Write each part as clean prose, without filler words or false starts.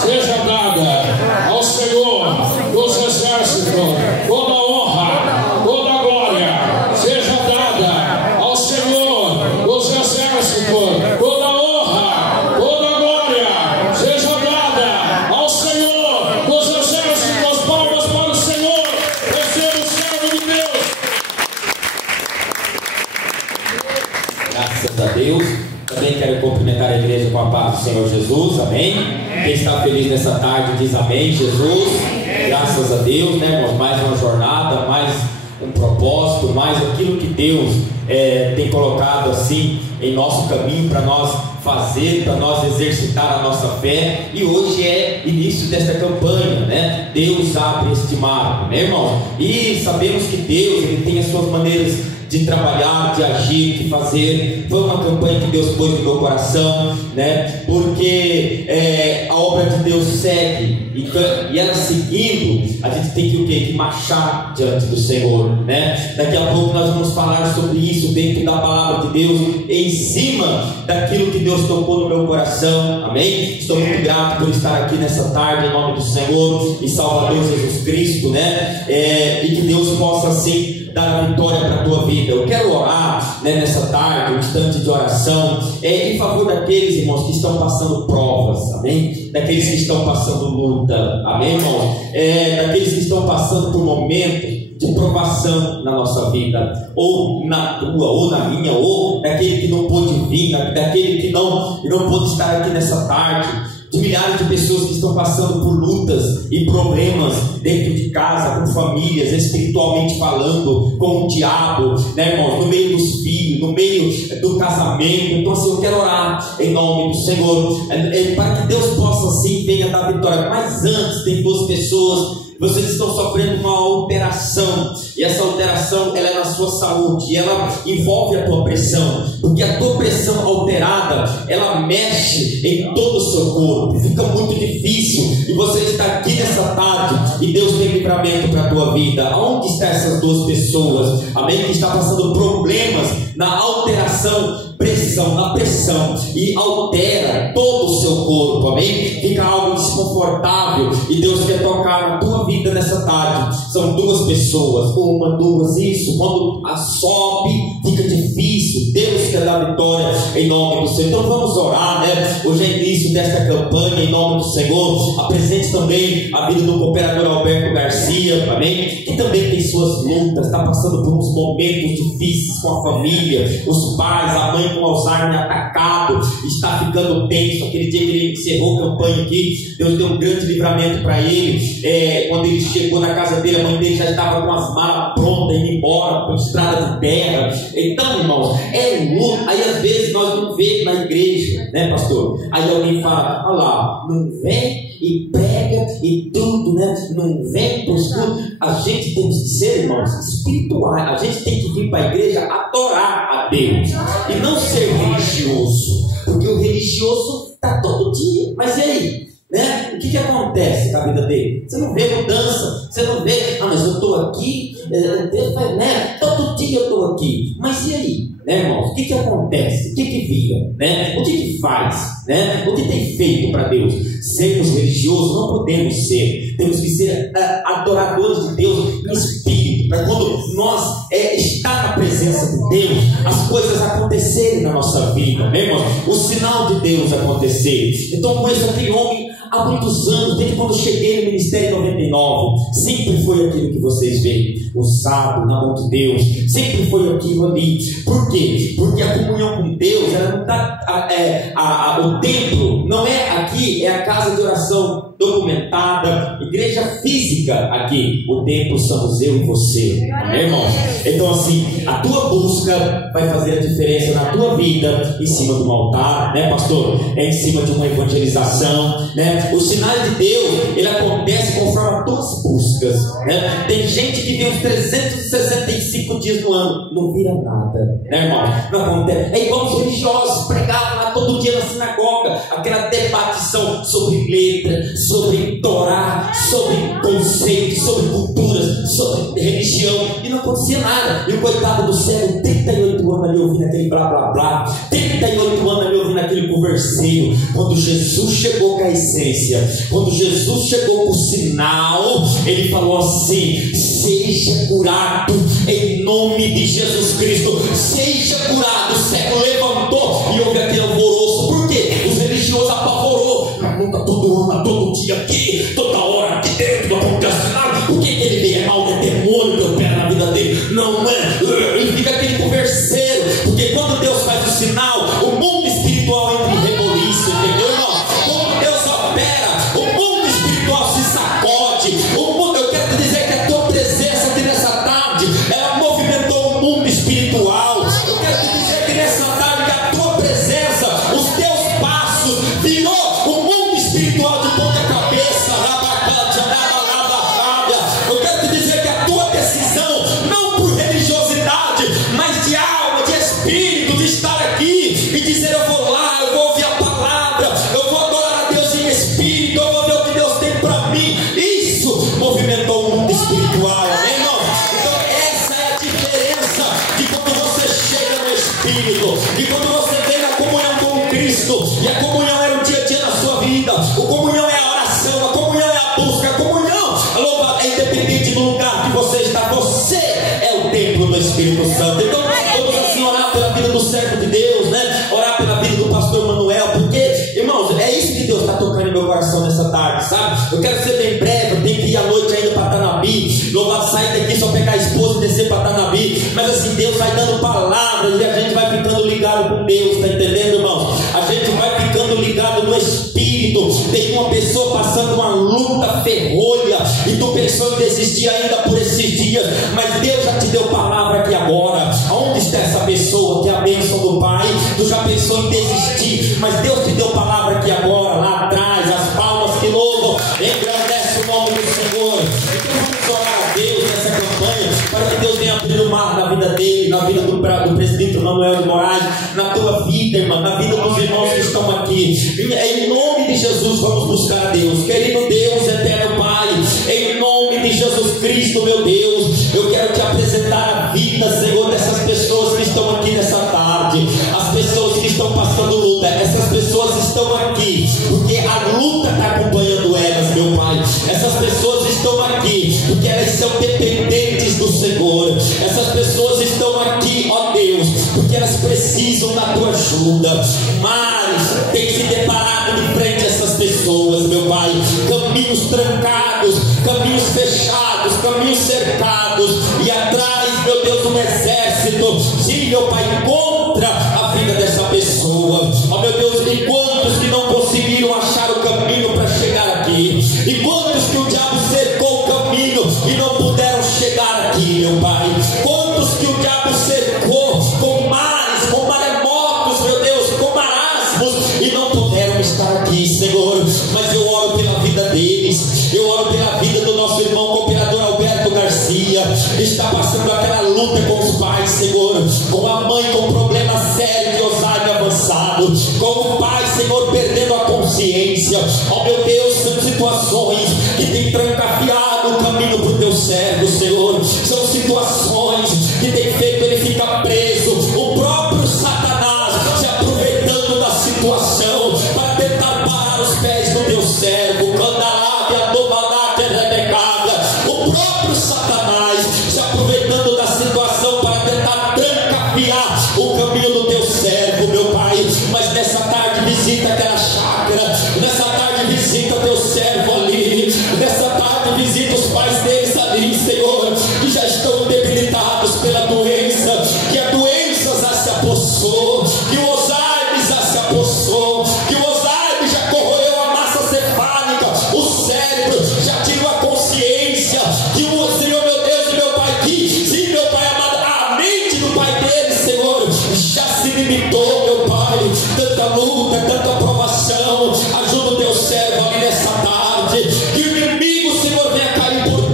seja dada ao Senhor dos exércitos. Toda honra, toda glória seja dada ao Senhor dos exércitos. Toda honra, toda glória seja dada ao Senhor dos exércitos. Palmas para o Senhor. Receba o servo de Deus. Graças a Deus. Também quero cumprimentar a igreja com a paz do Senhor Jesus, amém? Quem está feliz nessa tarde diz amém, Jesus. Graças a Deus, né, irmãos? Mais uma jornada, mais um propósito, mais aquilo que Deus tem colocado assim em nosso caminho para nós fazer, para nós exercitar a nossa fé. E hoje é início desta campanha, né? Deus abre este mar, né, irmãos? E sabemos que Deus, Ele tem as suas maneiras de trabalhar, de agir, de fazer. Foi uma campanha que Deus pôs no meu coração, né? Porque a obra de Deus segue, e ela seguindo, a gente tem que o quê? Que marchar diante do Senhor, né? Daqui a pouco nós vamos falar sobre isso dentro da palavra de Deus, em cima daquilo que Deus tocou no meu coração, amém? Estou muito grato por estar aqui nessa tarde em nome do Senhor e Salvador Jesus Cristo, né? E que Deus possa assim dar a vitória para a tua vida. Eu quero orar, né, nessa tarde, um instante de oração, em favor daqueles irmãos que estão passando provas, amém? Daqueles que estão passando luta, amém, irmãos? Daqueles que estão passando por momentos de provação na nossa vida, ou na tua, ou na minha, ou daquele que não pôde vir, daquele que não pôde estar aqui nessa tarde. De milhares de pessoas que estão passando por lutas e problemas dentro de casa, com famílias, espiritualmente falando, com o diabo, né, irmãos? No meio dos filhos, no meio do casamento. Então assim, eu quero orar em nome do Senhor, para que Deus possa assim venha dar vitória. Mas antes, tem duas pessoas. Vocês estão sofrendo uma alteração, e essa alteração ela é na sua saúde, ela envolve a tua pressão, porque a tua pressão alterada, ela mexe em todo o seu corpo, fica muito difícil, e você está aqui nessa tarde, e Deus tem livramento para a tua vida. Aonde estão essas duas pessoas, amém? Que está passando problemas na alteração, pressão, na pressão, e altera todo o seu corpo, amém? Fica algo desconfortável, e Deus quer tocar na tua vida nessa tarde. São duas pessoas, uma, duas, isso. Quando a sobe, fica difícil. Deus quer dar vitória em nome do Senhor. Então vamos orar, né? Hoje é início desta campanha em nome do Senhor. Apresente também a vida do cooperador Alberto Garcia, amém? Que também tem suas lutas, está passando por uns momentos difíceis com a família, os pais, a mãe com Alzheimer atacado, está ficando tenso. Aquele dia que ele encerrou a campanha aqui, Deus deu um grande livramento para ele. Quando ele chegou na casa dele, a mãe dele já estava com as malas prontas, indo embora por estrada de terra. Então, irmãos, luto. Aí às vezes nós não vemos na igreja, né, pastor? Aí alguém fala, olha lá, não vem e prega e tudo, né? Não vem por tudo. A gente tem que ser, irmãos, espirituais. A gente tem que vir para a igreja adorar a Deus e não ser religioso, porque o religioso está todo dia. Mas e aí? Né? O que acontece com a vida dele? Você não vê mudança, você não vê, mas eu estou aqui, né? Todo dia eu estou aqui. Mas e aí? Né, irmãos? O que acontece? O que vira? Né? O que faz? Né? O que tem feito para Deus? Sermos religiosos não podemos ser. Temos que ser adoradores de Deus em espírito, para quando nós estar na presença de Deus, as coisas acontecerem na nossa vida, né, irmãos? O sinal de Deus acontecer. Então, conheço aquele homem há muitos anos, desde quando cheguei no Ministério 99, sempre foi aquilo que vocês veem, usado na mão de Deus, sempre foi aquilo ali. Por quê? Porque a comunhão com Deus, ela não está, o templo não é aqui, é a casa de oração documentada, igreja física aqui. O templo somos eu e você, amém, irmãos? Então assim, a tua busca vai fazer a diferença na tua vida, em cima de um altar, né, pastor? Em cima de uma evangelização, né? Os sinais de Deus, ele acontece conforme as tuas buscas, né? Tem gente que tem uns 365 dias no ano, não vira nada, né, irmão? Não acontece. É igual os religiosos pregavam lá todo dia na sinagoga, aquela debatição sobre letra, sobre Torá, sobre conceitos, sobre culturas, sobre religião, e não acontecia nada. E o coitado do céu, 38 anos ali ouvindo aquele blá blá blá, 38 anos ali ouvindo aquele converseiro. Quando Jesus chegou com a essência, quando Jesus chegou com o sinal, ele falou assim: seja curado em nome de Jesus Cristo, seja curado. O cego levantou e houve aquele alvoroço. Por quê? Os religiosos apavorou. Pergunta todo ano, todo dia aqui, toda hora aqui dentro, acontece nada. Por que ele veio? É mal, é demônio que opera na vida dele. Não é. Ele fica aquele converseiro, porque quando Deus faz o sinal, o mundo espiritual entra em reboliço, entendeu, irmão? Quando Deus opera, o mundo espiritual se sacode. O mundo, eu quero te dizer que a tua presença aqui nessa tarde, ela movimentou o mundo espiritual. Eu quero te dizer que nessa tarde, que a tua presença, os teus passos, virou o mundo espiritual de ponta cabeça. Eu quero te dizer que a tua decisão, não por religiosidade, mas de alma, de espírito, de estar aqui e dizer: eu vou lá, eu vou ouvir a palavra, eu vou adorar a Deus em espírito, eu vou ver o que Deus tem para mim. Isso movimentou o mundo espiritual, amém, irmão? Então essa é a diferença de quando você chega no espírito, de quando você vem na comunhão com Cristo. E a comunhão era o dia a dia na sua vida. A comunhão é a oração, a comunhão é a busca, a comunhão é independente do lugar que você está. Você é o templo do Espírito Santo. Então vamos assim orar pela vida do servo de Deus, né? Orar pela vida do pastor Manuel, porque, irmãos, é isso que Deus está tocando em meu coração nessa tarde, sabe? Eu quero ser bem breve, eu tenho que ir à noite ainda para Tanabi. Louvado, sair daqui só pegar a esposa e descer para Tanabi. Mas assim, Deus vai dando palavras e a gente vai ficando ligado com Deus, tá entendendo, irmãos? A gente vai ficando ligado no Espírito. Tem uma pessoa passando uma luta ferrolha e tu pensou em desistir ainda por esses dias, mas Deus já te deu palavra aqui agora. Aonde está essa pessoa que é a bênção do Pai? Tu já pensou em desistir, mas Deus te deu palavra aqui agora, lá atrás. As palmas que louvam, engrandece o nome do Senhor. Então vamos orar a Deus nessa campanha, para que Deus venha abrir o mar na vida dele, na vida do presbítero Manuel de Moraes, na tua vida, irmã, na vida dos irmãos que estão aqui. Em nome de Jesus vamos buscar a Deus. Querido Deus, eterno Pai, em nome de Jesus Cristo, meu Deus, eu quero te apresentar a vida, Senhor, dessas pessoas que estão aqui nessa tarde. As pessoas que estão passando luta, essas pessoas estão aqui porque a luta está acompanhando elas, meu Pai. Essas pessoas estão aqui porque elas são dependentes do Senhor. Essas pessoas estão aqui, ó Deus, porque elas precisam da tua ajuda. Mas tem se deparado de frente a essas pessoas, meu Pai, caminhos trancados, caminhos fechados, caminhos cercados, e atrás, meu Deus, um exército, sim, meu Pai, contra a vida dessa pessoa. Ó meu Deus, e quantos que não conseguiram achar o caminho para chegar aqui, e quantos que o diabo cercou o caminho e não puderam chegar aqui, meu Pai. Quantos que o diabo cercou com mares, com maremotos, meu Deus, com marasmos, e não puderam estar aqui, Senhor. Mas eu oro pela vida deles, eu oro pela vida do nosso irmão cooperador Alberto Garcia, que está passando aquela luta com os pais, Senhor, com a mãe com problema sério de Alzheimer avançado, com o pai, Senhor, perdendo a consciência. Ó meu Deus, são situações que tem trancafiado o caminho para o teu servo, Senhor. São situações que tem feito ele ficar preso. O próprio Satanás se aproveitando da situação para tentar parar os pés do teu servo. O próprio Satanás se aproveitando da situação para tentar trancafiar o caminho do teu servo, meu Pai. Mas nessa tarde visita aquela chácara, nessa tarde visita teu servo ali, nessa tarde visita os pais deles ali, Senhor, que já estão debilitados pela doença, que a doença já se apossou, que o Alzheimer já se apossou, que o Alzheimer já corroeu a massa cefálica, o cérebro já tirou a consciência, que o Senhor, meu Deus e meu Pai, que sim, meu Pai amado, a mente do Pai dele, Senhor, já se limitou, meu Pai. Tanta luta, tanta provação, ajuda o teu servo ali nessa tarde, que o inimigo, Senhor, venha cair por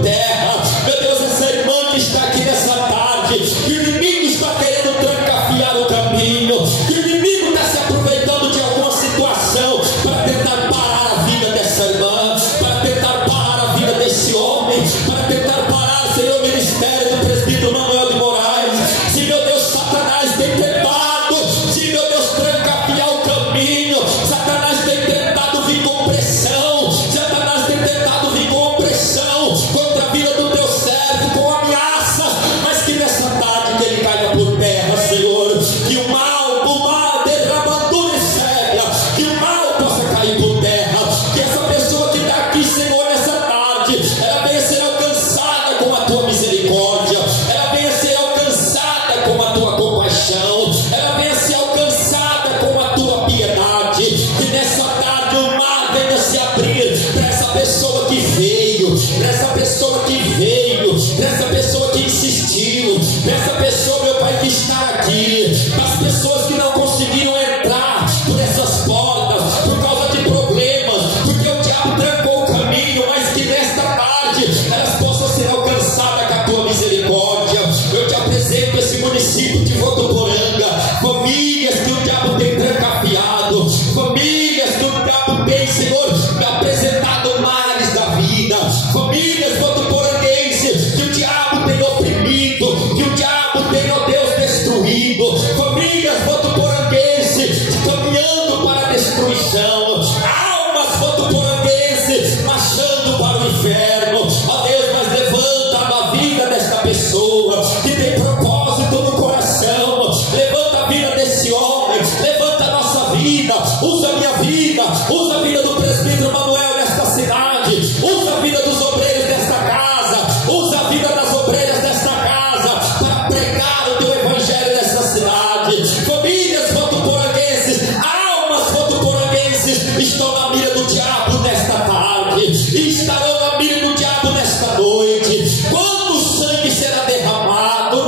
para essa pessoa que veio, para essa pessoa que insistiu, para essa pessoa, meu Pai, que está aqui, para as pessoas que não conseguiram entrar por essas portas, por causa de problemas, porque o diabo trancou o caminho, mas que nesta tarde elas possam ser alcançadas com a tua misericórdia. Eu te apresento esse município de Votuporanga, famílias que o diabo tem trancafiado, famílias que o diabo tem, Senhor, me apresentado males da vida, famílias votuporanguenses que o diabo tem oprimido, que o diabo tem, ó Deus, destruído, famílias votuporanguenses caminhando para a destruição, almas votuporanguenses marchando para o inferno, ó Deus, mas levanta a vida desta pessoa que tem propósito no coração, levanta a vida desse homem, levanta a nossa vida, usa a minha vida, usa a vida do presbítero Manuel nesta cidade, usa a vida dos obreiros desta casa, usa a vida das obreiras desta casa para pregar o teu evangelho nesta cidade. Famílias votuporanguenses, almas votuporanguenses estão na mira do diabo nesta tarde e estarão na mira do diabo nesta noite. Quando o sangue será derramado,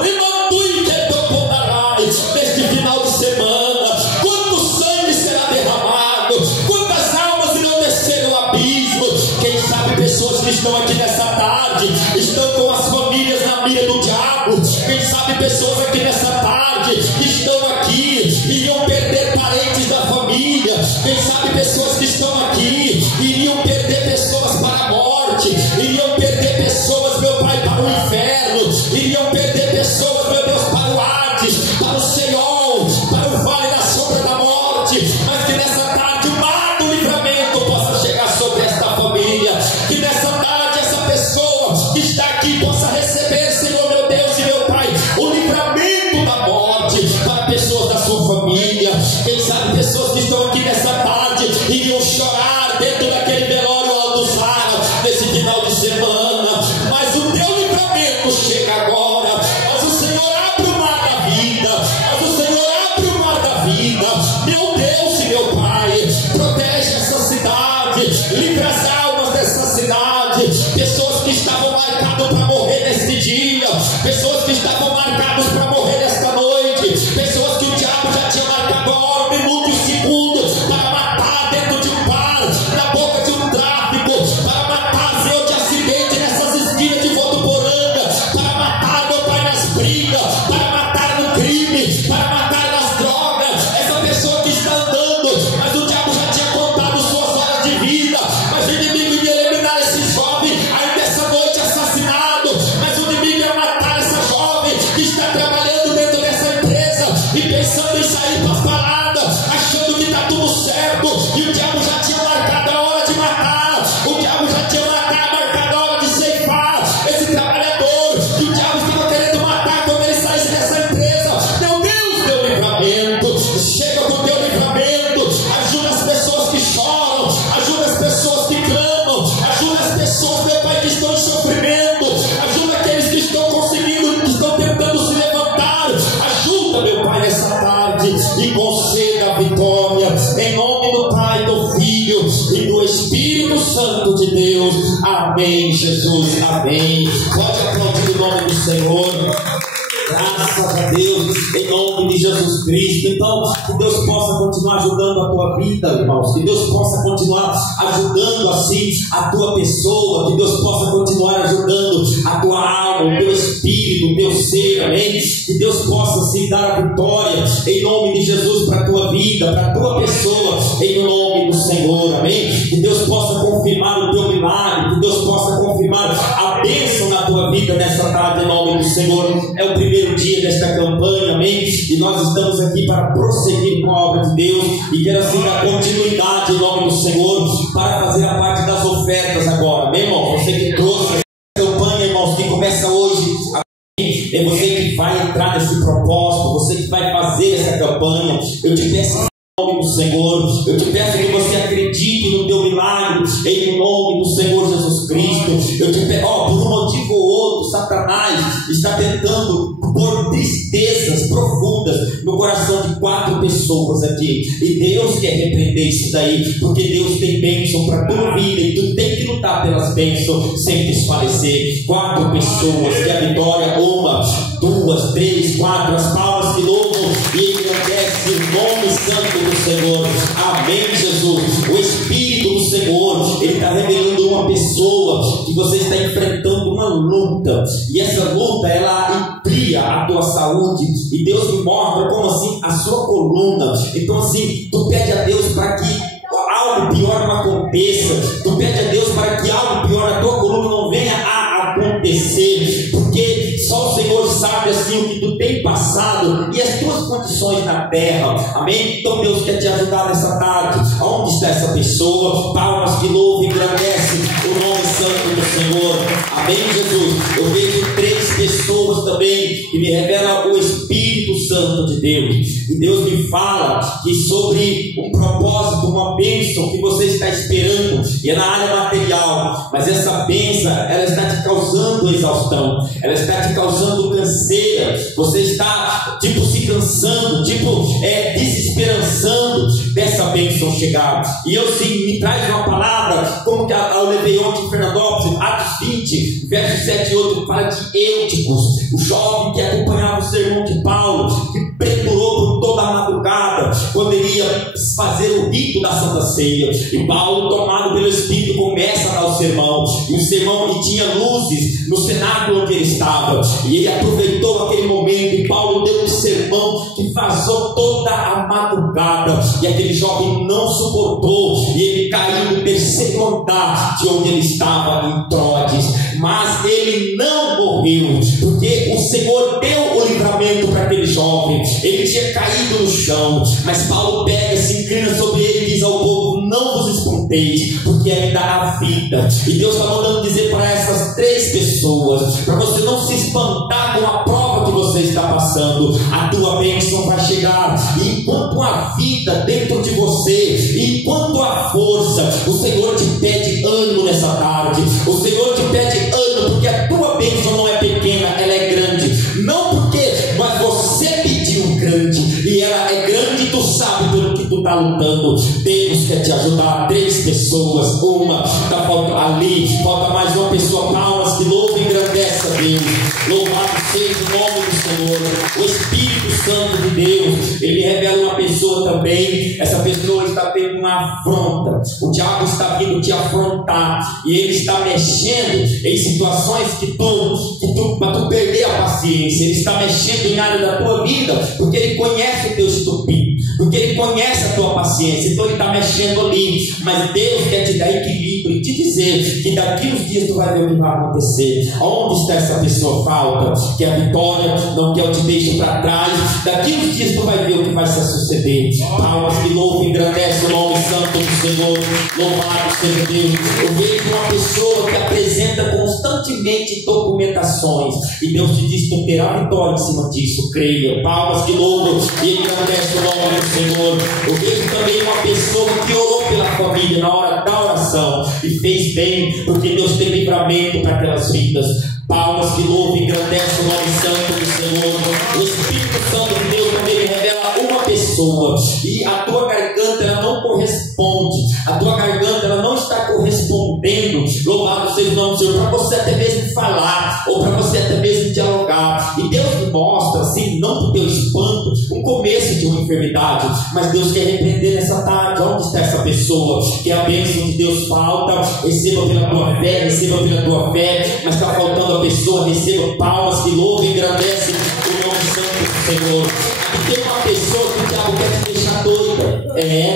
neste final de semana, quando o sangue será derramado, quantas almas irão descer no abismo? Quem sabe pessoas que estão aqui nessa tarde estão com as famílias na mira do diabo. Quem sabe pessoas aqui nessa tarde estão aqui iriam perder parentes da família. Quem sabe pessoas que estão aqui iriam perder pessoas para a morte, iriam perder pessoas, meu Pai, para o inferno, iriam perder pessoas, meu Deus, para o Hades, para o Senhor, para o vale da sombra da morte. Mas que nessa tarde o mar do livramento possa chegar sobre esta família, que nessa tarde essa pessoa que está aqui possa receber, Senhor, meu Deus e meu Pai, o livramento da morte para pessoas da sua família. Quem sabe pessoas que estão aqui nessa tarde iriam chorar dentro daquele velório alto nesse final de semana, mas o teu livramento chega agora. Mas o Senhor abre o mar da vida, mas o Senhor abre o mar da vida, meu Deus e meu Pai, protege essa cidade, livra as almas dessa cidade, pessoas que estavam marcadas para morrer neste dia, pessoas que estavam marcadas para morrer nesta noite, pessoas que o diabo já tinha marcado a hora, um minuto e um segundo para matar dentro de um bar, na boca de um tráfico, para matar, Senhor, de acidente nessas esquinas de Votuporanga, para matar, meu Pai, nas brigas, para matar no crime, para matar nas drogas. Essa pessoa que está andando, mas o diabo já tinha contado suas horas de vida, mas o inimigo ia eliminar esse jovem ainda essa noite assassinado, mas o inimigo ia matar essa jovem que está trabalhando dentro dessa empresa e pensando em sair para as paradas, achando que está tudo certo, e o diabo já tinha marcado a hora de matar, o diabo já tinha marcado a hora de ceifar esse trabalhador, que o diabo estava querendo matar quando ele saísse dessa empresa. Meu Deus, teu livramento, chega com teu livramento, ajuda as pessoas que choram, ajuda as pessoas que clamam, ajuda as pessoas, meu Pai, que estão em sofrimento, ajuda aqueles que estão conseguindo, que estão tentando se levantar, ajuda, meu Pai, nessa tarde e conceda a vitória, em nome do Pai, do Filho e do Espírito Santo de Deus. Amém, Jesus, amém. Pode aplaudir o nome do Senhor. Graças a Deus, em nome de Jesus Cristo. Então, que Deus possa continuar ajudando a tua vida, irmãos. Que Deus possa continuar ajudando assim a tua pessoa. Que Deus possa continuar ajudando a tua alma, o teu espírito, o teu ser, amém? Que Deus possa assim dar a vitória, em nome de Jesus, para a tua vida, para a tua pessoa, em nome do Senhor, amém? Que Deus possa confirmar o teu milagre. Que Deus possa confirmar a bênção na tua vida nessa tarde, em nome do Senhor. É o primeiro dia desta campanha, amém? E nós estamos aqui para prosseguir com a obra de Deus e quero assim dar continuidade em nome do Senhor para fazer a parte das ofertas agora, amém, irmão? Você que trouxe a campanha, irmãos, que começa hoje, é você que vai entrar nesse propósito, você que vai fazer essa campanha. Eu te peço em nome do Senhor, eu te peço que você acredite no teu milagre em nome do Senhor Jesus Cristo. Eu te peço, por um motivo ou outro, Satanás está tentando pôr tristezas profundas no coração de 4 pessoas aqui, e Deus quer repreender isso daí, porque Deus tem bênção para a tua vida e tu tem que lutar pelas bênçãos sem desfalecer. 4 pessoas que a vitória, 1, 2, 3, 4, as palmas que louvam e engrandecem o nome santo do Senhor. Amém, Jesus. O Espírito do Senhor, Ele está revelando uma pessoa que você está enfrentando uma luta, e essa luta, ela enfria a tua saúde, e Deus me mostra como assim a sua coluna. Então assim, tu pede a Deus para que algo pior não aconteça, tu pede a Deus para que algo pior na tua coluna não venha a acontecer, porque só o Senhor sabe assim o que tu tem passado e as tuas condições na terra. Amém? Então Deus quer te ajudar nessa tarde. Aonde está essa pessoa? Palmas que louvam e agradecem o nome santo do Senhor. Amém, Jesus? Eu vejo 3 pessoas também que me revelam o Espírito Santo de Deus, e Deus me fala que sobre um propósito, uma bênção que você está esperando, e é na área material, mas essa bênção, ela está te causando exaustão, ela está te causando canseira, você está se cansando, desesperançando dessa bênção chegar. E eu sim, me traz uma palavra, como que eu levei ontem em Fernandópolis, Atos 20, versos 7 e 8, fala de Eutico, o jovem que acompanhava o sermão de Paulo, que pendurou por toda a madrugada, quando ele ia fazer o rito da Santa Ceia. E Paulo, tomado pelo Espírito, começa a dar o sermão, e o sermão, e tinha luzes no cenáculo onde ele estava, e ele aproveitou aquele momento, e Paulo deu um sermão que vazou toda a madrugada, e aquele jovem não suportou, e ele caiu no 3º andar de onde ele estava, em Troades, mas ele não morreu, porque o Senhor deu o livramento para aquele jovem. Ele tinha caído no chão, mas Paulo pega, se inclina sobre ele e diz ao povo: não vos espanteis, porque ainda há vida. E Deus está mandando dizer para essas 3 pessoas, para você não se espantar com a prova que você está passando, a tua bênção vai chegar. E enquanto há vida dentro de você, e enquanto há força, o Senhor te pede ânimo nessa tarde. O Senhor te pede ânimo, porque a tua bênção não é pequena, ela é grande. Não porque, mas você pediu grande, e ela é grande, tu sabe pelo que tu está lutando. Deus quer te ajudar. 3 pessoas, uma está faltando ali, falta mais uma pessoa. Palmas que louvam e engrandece a Deus. Louvado seja o nome do Senhor. O Espírito Santo de Deus, ele revela uma pessoa também. Essa pessoa está tendo uma afronta, o diabo está vindo te afrontar, e ele está mexendo em situações que para tu perder a paciência. Ele está mexendo em área da tua vida, porque ele conhece o teu estupim, porque ele conhece a tua paciência, então ele está mexendo ali. Mas Deus quer te dar equilíbrio e te dizer que daqui uns dias tu vai ver o que vai acontecer. Onde está essa pessoa? Falta que a vitória não quer eu te deixe para trás. Daqui uns dias tu vai ver o que vai se suceder. Palmas que louvam e engrandecem o nome santo do Senhor. Louvado seja Deus. Eu vejo uma pessoa que apresenta constantemente documentações, e Deus te diz: tu terá vitória em cima disso, creia. Palmas que louvam e engrandecem o nome do Senhor. Eu vejo também uma pessoa que orou pela família na hora da oração e fez bem, porque Deus tem livramento para aquelas vidas. Palmas que louvam e engrandecem o nome santo do Senhor. O Espírito Santo de Deus também revela uma pessoa, e a tua garganta ela não corresponde, a tua garganta ela não está correspondendo. Louvado seja o nome do Senhor, para você até mesmo falar, ou para você até mesmo dialogar. E Deus me mostra assim, não para o teu espanto, um começo de uma enfermidade, mas Deus quer repreender nessa tarde. Onde está essa pessoa que a bênção de Deus falta? Receba pela tua fé, receba pela tua fé, mas está faltando a pessoa. Receba. Palmas que louvam e engrandecem o nome santo do Senhor. Aqui tem uma pessoa que o diabo quer te deixar doida.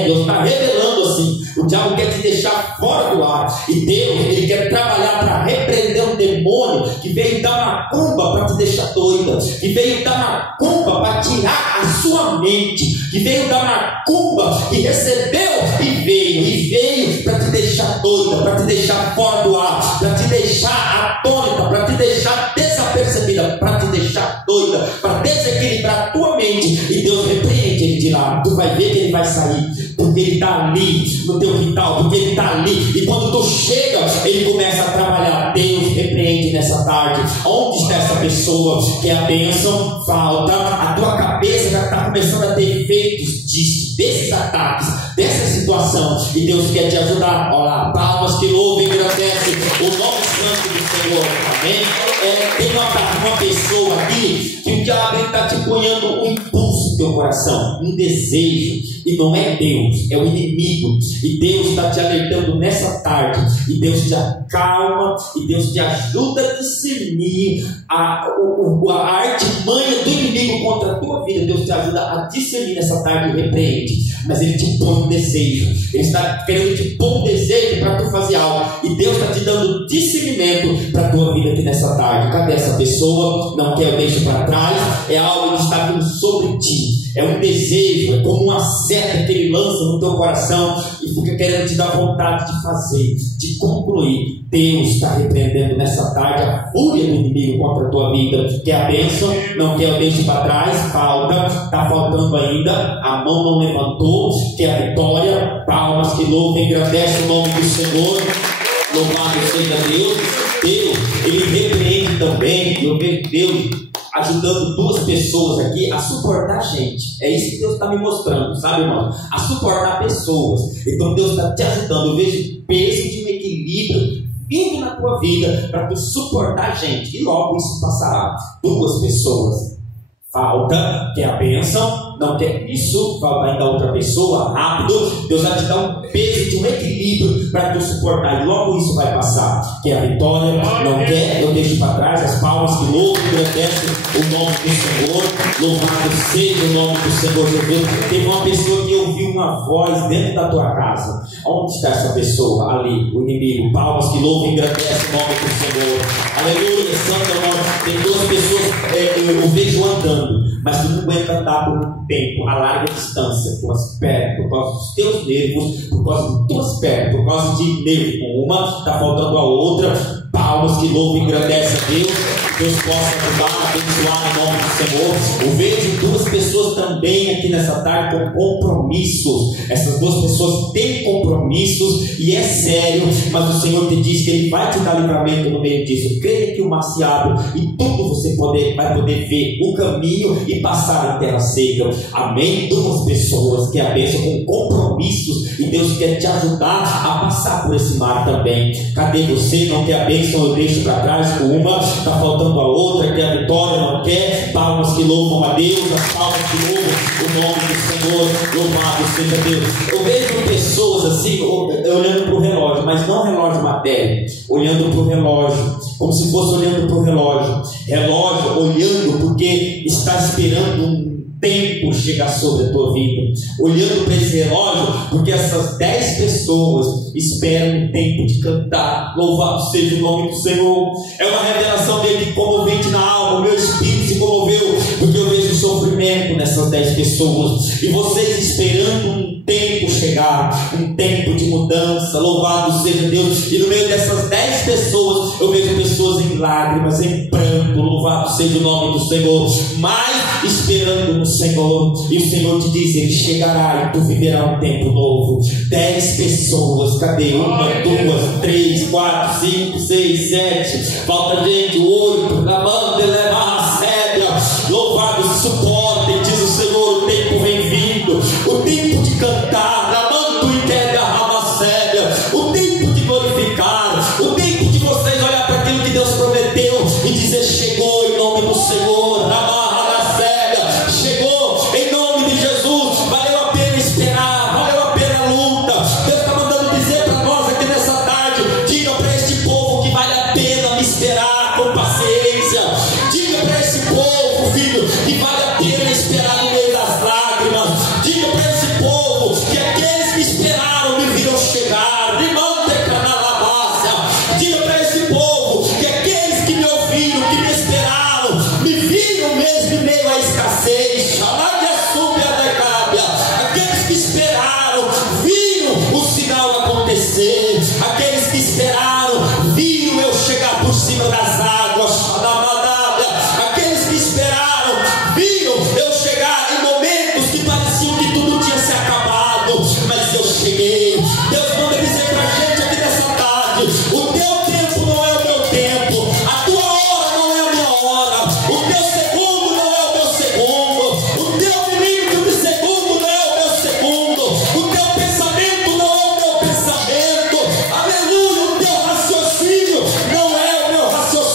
Deus está revelando assim, o diabo quer te deixar fora do ar, e Deus, ele quer trabalhar para repreender um demônio que veio dar macumba para te deixar doida, que veio dar macumba para tirar a sua mente, que veio dar macumba, que recebeu e veio para te deixar doida, para te deixar fora do ar, para te deixar atônita, para te deixar desapercebida, para te deixar doida, para desequilibrar a tua mente. E Deus repreende ele de lá. Tu vai ver que ele vai sair, porque ele está ali no teu quintal, porque ele está ali, e quando tu chega, ele começa a trabalhar. Deus repreende nessa tarde. Onde está essa pessoa que a bênção falta? A tua cabeça já está começando a ter efeitos desses ataques, dessa situação, e Deus quer te ajudar. Olha lá, palmas que louvam e agradecem teu coração, um desejo, e não é Deus, é o inimigo. E Deus está te alertando nessa tarde, e Deus te acalma, e Deus te ajuda a discernir a artimanha do inimigo contra a tua vida. Deus te ajuda a discernir nessa tarde e repreende, mas Ele te põe um desejo, Ele está querendo te pôr um desejo para tu fazer algo, e Deus está te dando discernimento para a tua vida aqui nessa tarde. Cadê essa pessoa? Não quer, eu deixo para trás. É algo que está vindo sobre ti, é um desejo, é como uma seta que Ele lança no teu coração e fica querendo te dar vontade de fazer, de concluir. Deus está repreendendo nessa tarde a fúria do inimigo contra a tua vida. Quer a bênção? Não quer, eu deixo para trás. Falta, está faltando ainda, a mão não levantou. Quer a vitória? Palmas que louvem, engrandece o nome do Senhor. Louvado seja Deus. Deus, Ele repreende também. Eu vejo Deus ajudando duas pessoas aqui a suportar a gente. É isso que Deus está me mostrando, sabe, irmão? A suportar pessoas. Então Deus está te ajudando. Eu vejo peso de um equilíbrio vindo na tua vida para tu suportar a gente, e logo isso passará. Duas pessoas. Falta, quer a bênção, não quer isso, falta ainda outra pessoa, rápido. Deus vai te dar um peso de um equilíbrio para tu suportar, e logo isso vai passar. Quer a vitória, não quer, eu deixo para trás as palmas que louvam, agradecem o nome do Senhor. Louvado seja o nome do Senhor Jesus. Teve uma pessoa que ouviu uma voz dentro da tua casa. Onde está essa pessoa? Ali, o inimigo. Palmas que louvam e agradecem o nome do Senhor. Aleluia, santo nome. Tem duas pessoas, eu vejo andando, mas tu não aguenta andar por um tempo a larga distância, tuas pernas, por causa dos teus nervos, por causa de tuas pernas, por causa de nervo. Uma está faltando a outra. Palmas que louvam e agradecem a Deus. Deus possa ajudar, abençoar no nome do Senhor. Eu vejo duas pessoas também aqui nessa tarde com compromissos. Essas duas pessoas têm compromissos e é sério, mas o Senhor te diz que Ele vai te dar livramento no meio disso. Creia que o mar se abre e tudo você vai poder ver o caminho e passar em terra seca. Amém? Duas pessoas que a bênção com compromissos, e Deus quer te ajudar a passar por esse mar também. Cadê você? Não quer a bênção? Eu deixo para trás com uma, está faltando a outra. Quer a vitória? Não quer. Palmas que louvam a Deus, as palmas que louvam o nome do Senhor. Louvado seja Deus. Eu vejo pessoas assim, olhando para o relógio, mas não relógio matéria, olhando para o relógio, como se fosse olhando para o relógio, olhando porque está esperando um tempo chegar sobre a tua vida, olhando para esse relógio, porque essas 10 pessoas esperam um tempo de cantar. Louvado seja o nome do Senhor. É uma revelação dele comovente na alma. O meu espírito se comoveu, porque eu vejo sofrimento nessas 10 pessoas, e vocês esperando um tempo chegar, um tempo de mudança. Louvado seja Deus. E no meio dessas 10 pessoas, eu vejo pessoas em lágrimas, em pranto. Louvado seja o nome do Senhor, mas esperando no Senhor. E o Senhor te diz: Ele chegará e tu viverá um tempo novo. 10 pessoas, cadê? 1, 2, 3, 4, 5, 6, 7, falta gente, 8, lavando e levar a séria. Louvado, suporte, diz o Senhor, o tempo vem vindo, o tempo de cantar, lavando e quer derramar a séria, o tempo de glorificar, o tempo de vocês olhar para aquilo que Deus prometeu e dizer: chegou em nome do Senhor, na barra da séria, chegou em nome de Jesus. Valeu a pena esperar, valeu a pena a luta. Deus está mandando dizer para nós aqui nessa tarde: diga para este povo que vale a pena me esperar com paciência. Diga para esse povo, filho, que vale a pena esperar no meio das lágrimas. Diga para esse povo que aqueles que esperaram me viram chegar. Diga para esse povo que aqueles que me ouviram, que me esperaram, me viram mesmo em meio à escassez. Aqueles que esperaram viram o sinal acontecer. Aqueles que esperaram viram eu chegar por cima das águas. Aqueles que esperaram viram eu chegar em momentos que pareciam que tudo tinha se acabado, mas eu cheguei. Deus manda dizer para a gente aqui nessa tarde: o teu tempo não é o meu tempo, a tua hora não é a minha hora, o teu segundo não é o meu segundo, o teu milímetro de segundo não é o meu segundo, o teu pensamento não é o meu pensamento. Aleluia. O teu raciocínio não é o meu raciocínio.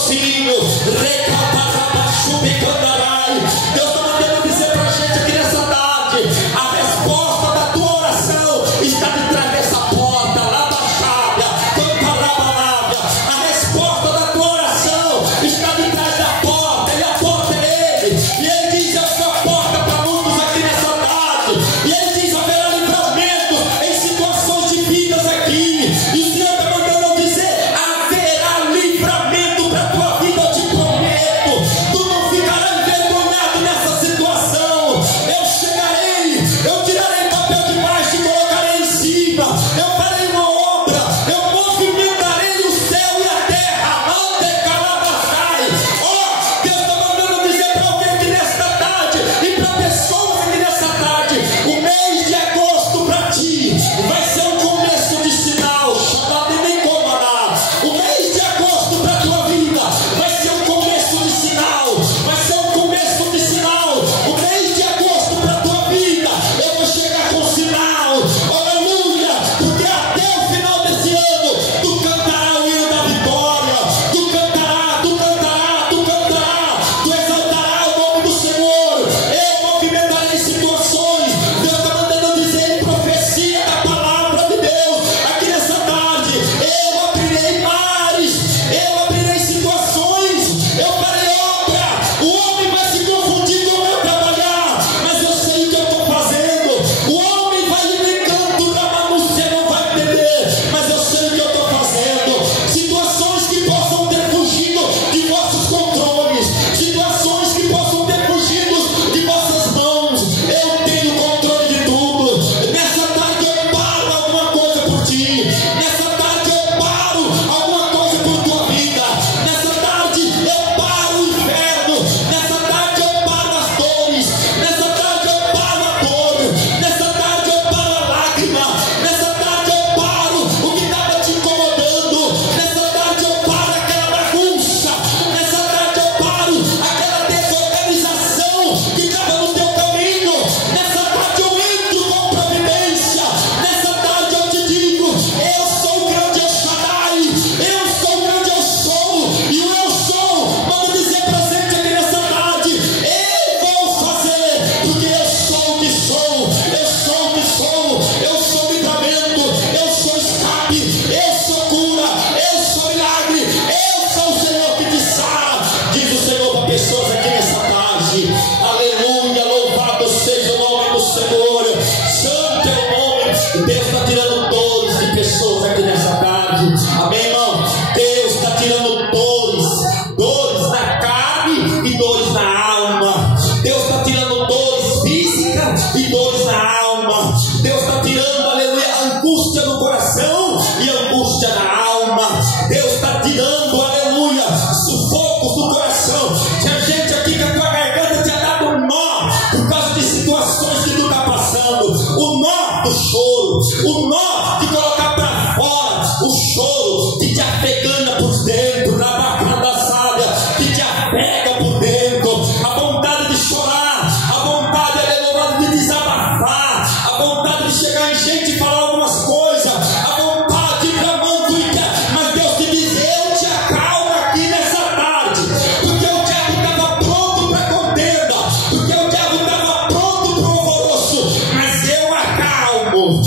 Amém, irmão? Deus está tirando dores na carne e dores na alma. Deus está tirando dores físicas e dores na alma. Deus está tirando, aleluia, a angústia do coração e a angústia da alma. Deus está tirando, aleluia, sufocos do coração. Tinha gente aqui que a tua garganta tinha dado um nó por causa de situações que tu está passando. O nó do choro, o nó de colocar para fora o choro que te apegana por dentro, na bacana da sábia, que te apega por dentro, a vontade de chorar, a vontade, aleluia, de desabafar, a vontade de chegar em gente e falar algumas coisas, a vontade de clamando, mas Deus te diz: eu te acalmo aqui nessa tarde, porque o diabo estava pronto para contenda, porque o diabo estava pronto para o alvoroço, mas eu acalmo,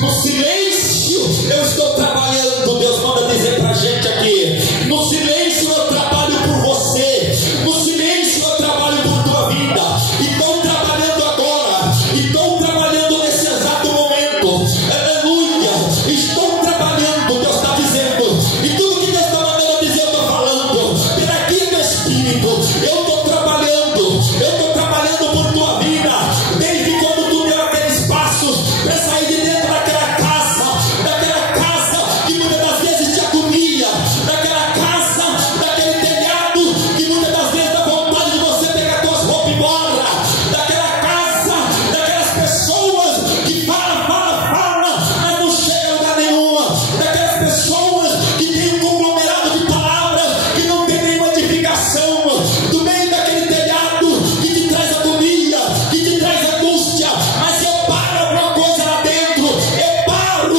no silêncio eu estou trabalhando. Deus manda dizer para a gente aqui: no silêncio eu trabalho por você, no silêncio eu trabalho por tua vida, e estou trabalhando agora, e estou trabalhando nesse exato momento, aleluia, estou trabalhando. Deus está dizendo, e tudo que Deus está mandando dizer eu estou falando, pela guia do Espírito, eu estou trabalhando por tua vida, desde quando tu deu aqueles passos para sair de dentro daquela casa que muitas das vezes te agonia, daquela casa, daquele telhado que muitas das vezes dá vontade de você pegar tuas roupas e ir embora, daquela casa, daquelas pessoas que fala, mas não chega a lugar nenhuma, daquelas pessoas que tem um conglomerado de palavras que não tem nenhuma edificação, do meio daquele telhado que te traz agonia, que te traz angústia. Mas eu paro alguma coisa lá dentro, eu calo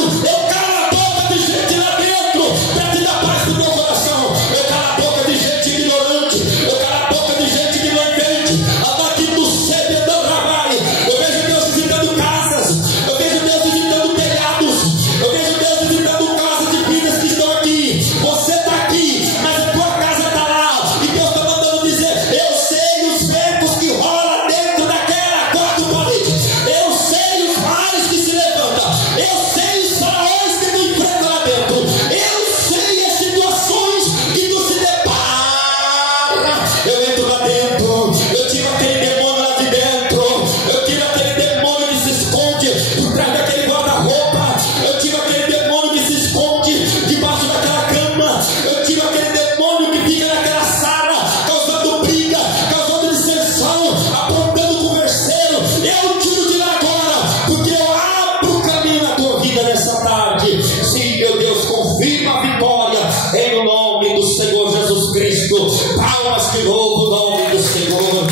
a boca de gente lá dentro para te dar paz pro teu coração. Eu calo a boca de gente ignorante, eu calo a boca de gente que não entende. Daqui do sede do trabalho, eu vejo Deus visitando casas, eu vejo Deus visitando telhados, eu vejo Deus visitando casas de vidas que estão aqui. Você está aqui, mas a tua casa está lá, e Deus está mandando dizer: eu sei os ventos que rolam dentro daquela quatro paredes, eu sei os mares que se levantam, eu sei os faraós que tu enfrenta lá dentro, eu sei as situações que tu se depara. Eu entro lá dentro, eu tiro aquele demônio lá de dentro, eu tiro aquele demônio que se esconde por trás daquele guarda-roupa, eu tiro aquele demônio que se esconde debaixo daquela cama, eu tiro aquele demônio que fica naquela sala causando briga, causando dissensão, apontando o converseiro. Eu tiro de lá agora, porque eu abro o caminho na tua vida nessa tarde. Sim, meu Deus, confirma a vitória em nome do Senhor Jesus Cristo. Palmas de novo, nome do Senhor.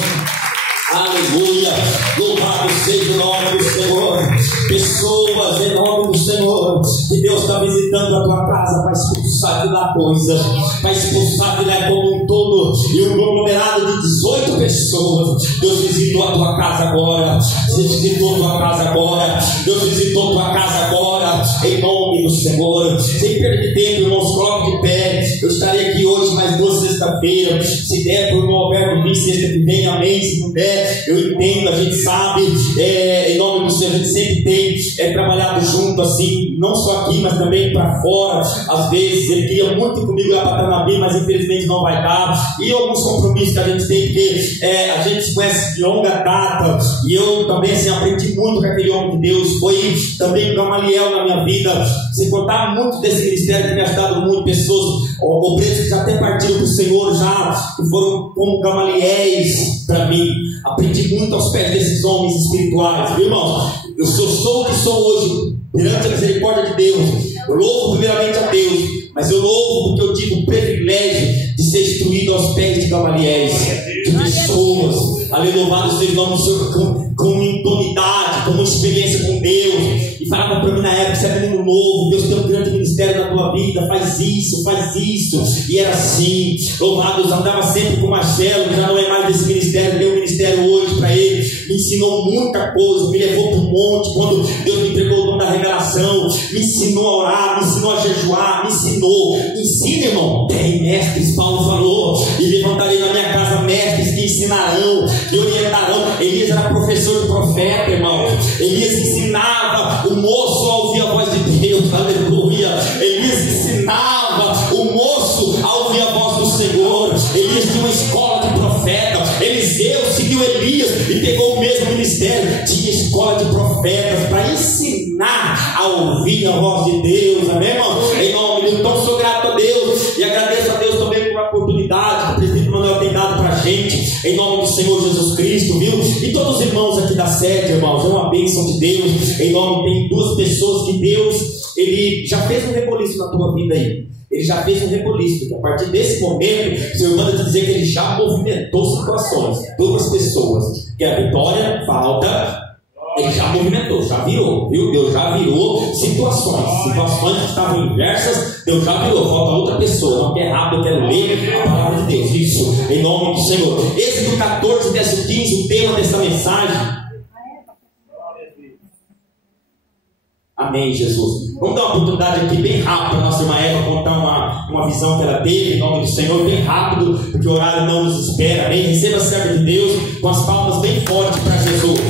Aleluia, louvado seja o nome do Senhor. Pessoas em nome do Senhor, que Deus está visitando a tua casa para expulsar de lá coisas, para expulsar de lá como um todo, e um conglomerado de 18 pessoas. Deus visitou a tua casa agora, Deus visitou a tua casa agora, Deus visitou a tua casa agora, em nome do Senhor. Sem perder tempo, irmãos, coloque de pé. Eu estarei aqui hoje mais 2 sexta-feiras, se der por meu Alberto vir sexta que vem, amém. Se não der, eu entendo, a gente sabe, em nome do Senhor, a gente sempre tem trabalhado junto, assim, não só aqui, mas também para fora. Às vezes ele queria muito ir comigo lá para Tanabi, mas infelizmente não vai dar, e alguns compromissos que a gente tem, porque a gente se conhece de longa data, e eu também assim, aprendi muito com aquele homem de Deus. Foi também o Gamaliel na minha vida, sem contar muito desse ministério que me ajudado muito, pessoas, obreiros que já até partiram para o Senhor, já que foram como Gamaliéis para mim. Aprendi muito aos pés desses homens espirituais, viu, irmão? Eu sou o que sou hoje perante a misericórdia de Deus. Eu louvo primeiramente a Deus, mas eu louvo porque eu tive o privilégio de ser instruído aos pés de Gamaliéis, de pessoas, aleluia, seja o nome do Senhor, com intimidade, com experiência com Deus, e falavam para mim na época: você é menino novo, Deus tem um grande ministério na tua vida, faz isso, e era assim. Louvados, andava sempre com o Marcelo, que já não é mais desse ministério, deu um ministério hoje para ele, me ensinou muita coisa, me levou para um monte, quando Deus me entregou o dom da revelação, me ensinou a orar, me ensinou a jejuar, me ensinou. Ensina, irmão, tem mestres, Paulo falou, e levantarei na minha casa mestres que ensinarão, que orientarão. Elias era professor de profeta, irmão. Elias ensinava o moço a ouvir a voz de Deus. Deus, aleluia. Elias ensinava o moço a ouvir a voz do Senhor. Elias tinha uma escola de profeta. Eliseu seguiu Elias e pegou o mesmo ministério. Tinha escola de profetas para ensinar a ouvir a voz de Deus. Amém, irmão? Em nome de Deus. Então sou grato a Deus e agradeço a Deus também por a oportunidade que o presbítero Manuel tem dado para a gente, em nome do Senhor Jesus Cristo, viu? E todos os irmãos aqui da sede, irmãos, é uma bênção de Deus. Em nome, tem duas pessoas que Deus, Ele já fez um reboliço na tua vida aí. Ele já fez um reboliço. A partir desse momento, o Senhor manda te dizer que Ele já movimentou situações. Duas pessoas, que é a Vitória, falta. Ele já movimentou, já virou, viu? Deus já virou situações que estavam inversas, Deus já virou. Falta outra pessoa, não quer rápido, eu quero ler a palavra de Deus. Isso, em nome do Senhor. Êxodo 14, verso 15, o tema dessa mensagem. Amém, Jesus. Vamos dar uma oportunidade aqui bem rápido para a nossa irmã Eva contar uma visão que ela teve, em nome do Senhor, bem rápido, porque o horário não nos espera. Amém? Receba a serva de Deus com as palmas bem fortes para Jesus.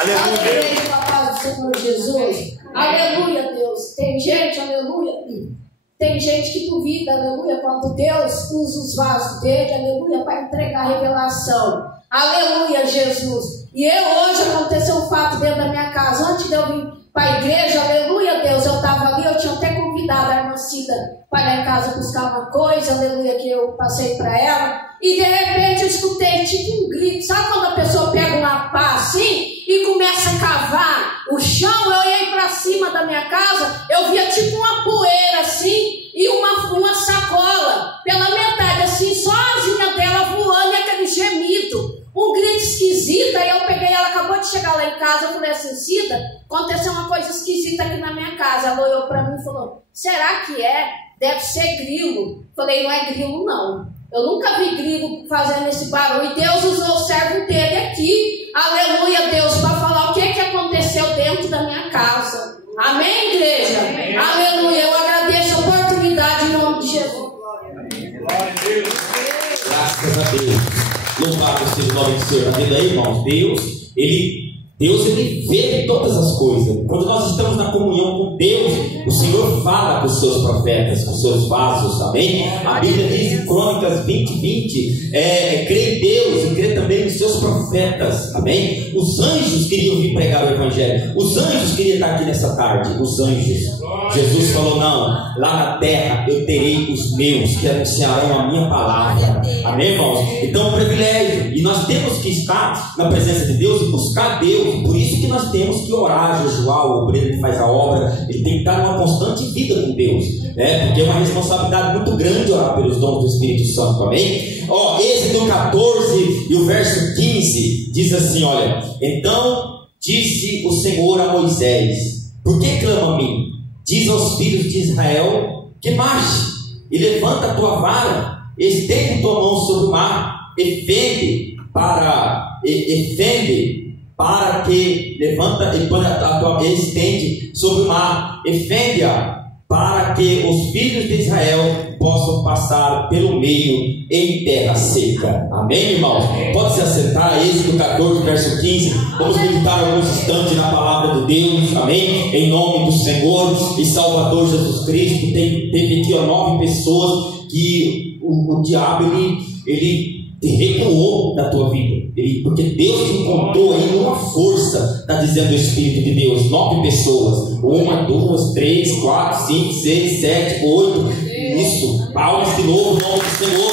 Aleluia, papai do Senhor Jesus. Aleluia, Deus. Tem gente, aleluia. Tem gente que duvida, aleluia, quando Deus usa os vasos dele, aleluia, para entregar a revelação. Aleluia, Jesus. E hoje aconteceu um fato dentro da minha casa. Antes de eu vir para a igreja, aleluia, Deus, eu estava ali, eu tinha até convidado a irmã Cida para minha casa buscar uma coisa, aleluia, que eu passei para ela. E de repente eu escutei tipo um grito. Sabe quando a pessoa pega uma pá assim e começa a cavar o chão? Eu olhei para cima da minha casa, eu via tipo uma poeira assim e uma sacola pela metade assim, só a asinha dela voando e aquele gemido, um grito esquisito. Aí eu peguei, ela acabou de chegar lá em casa, eu falei assim: Cida, aconteceu uma coisa esquisita aqui na minha casa. Ela olhou para mim e falou: será que é? Deve ser grilo. Falei: não é grilo não. Eu nunca vi grilo fazendo esse barulho. E Deus usou o servo dele aqui, aleluia, Deus, para falar o que aconteceu dentro da minha casa. Amém, igreja? Amém. Aleluia. Eu agradeço a oportunidade em nome de Jesus. Glória a Deus. Graças a Deus. Louvado seja o nome do Senhor. Está vendo aí, irmãos? Deus ele vê todas as coisas. Quando nós estamos na comunhão com Deus, o Senhor fala com os seus profetas, com os seus vasos, amém? A Bíblia diz em Crônicas 20:20, crê em Deus e crê também nos seus profetas, amém? Os anjos queriam vir pregar o Evangelho, os anjos queriam estar aqui nessa tarde, os anjos. Jesus falou: não, lá na terra eu terei os meus que anunciarão a minha palavra, amém, irmãos? Então é um privilégio, e nós temos que estar na presença de Deus e buscar Deus. Por isso que nós temos que orar, jejuar. O obreiro que faz a obra, ele tem que estar numa constante vida com Deus, né? Porque é uma responsabilidade muito grande orar pelos dons do Espírito Santo, amém? Êxodo 14 e o verso 15 diz assim: olha, então disse o Senhor a Moisés: por que clama a mim? Diz aos filhos de Israel que marche e levanta a tua vara, estende tua mão sobre o mar e fende para que levanta e põe a tua estende sobre o mar e fende-a, para que os filhos de Israel possam passar pelo meio em terra seca. Amém, irmãos? Pode se assentar. Êxodo 14, verso 15. Vamos meditar alguns instantes na palavra de Deus, amém? Em nome do Senhor e Salvador Jesus Cristo. Teve aqui 9 pessoas que o diabo ele recuou da tua vida, porque Deus te encontrou aí numa força, está dizendo o Espírito de Deus. 9 pessoas, 1, 2, 3, 4, 5, 6, 7, 8, isso, palmas de novo, em nome do Senhor.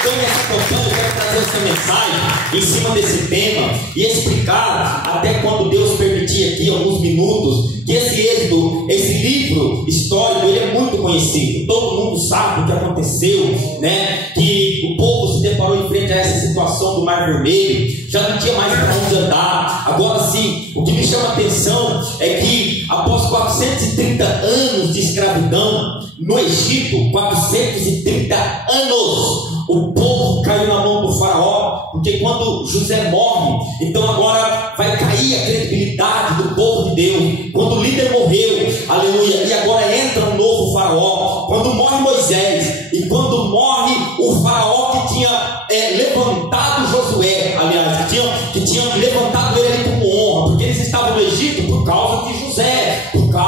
Então nessa campanha eu quero trazer essa mensagem em cima desse tema e explicar, até quando Deus permitir aqui alguns minutos, que esse êxodo, esse livro histórico, ele é muito conhecido, todo mundo sabe o que aconteceu, né? Que o povo se deparou em frente a essa situação do Mar Vermelho, já não tinha mais para onde andar. Agora sim, o que me chama a atenção é que após 430 anos de escravidão no Egito, 430 anos, o povo caiu na mão do faraó, porque quando José morre, então agora vai cair a credibilidade do povo de Deus. Quando o líder morreu, aleluia, e agora entra um novo faraó. Quando morre Moisés e quando morre o faraó que tinha levantado Josué, aliás, que tinha levantado ele como honra, porque eles estavam no Egito por causa de José, por causa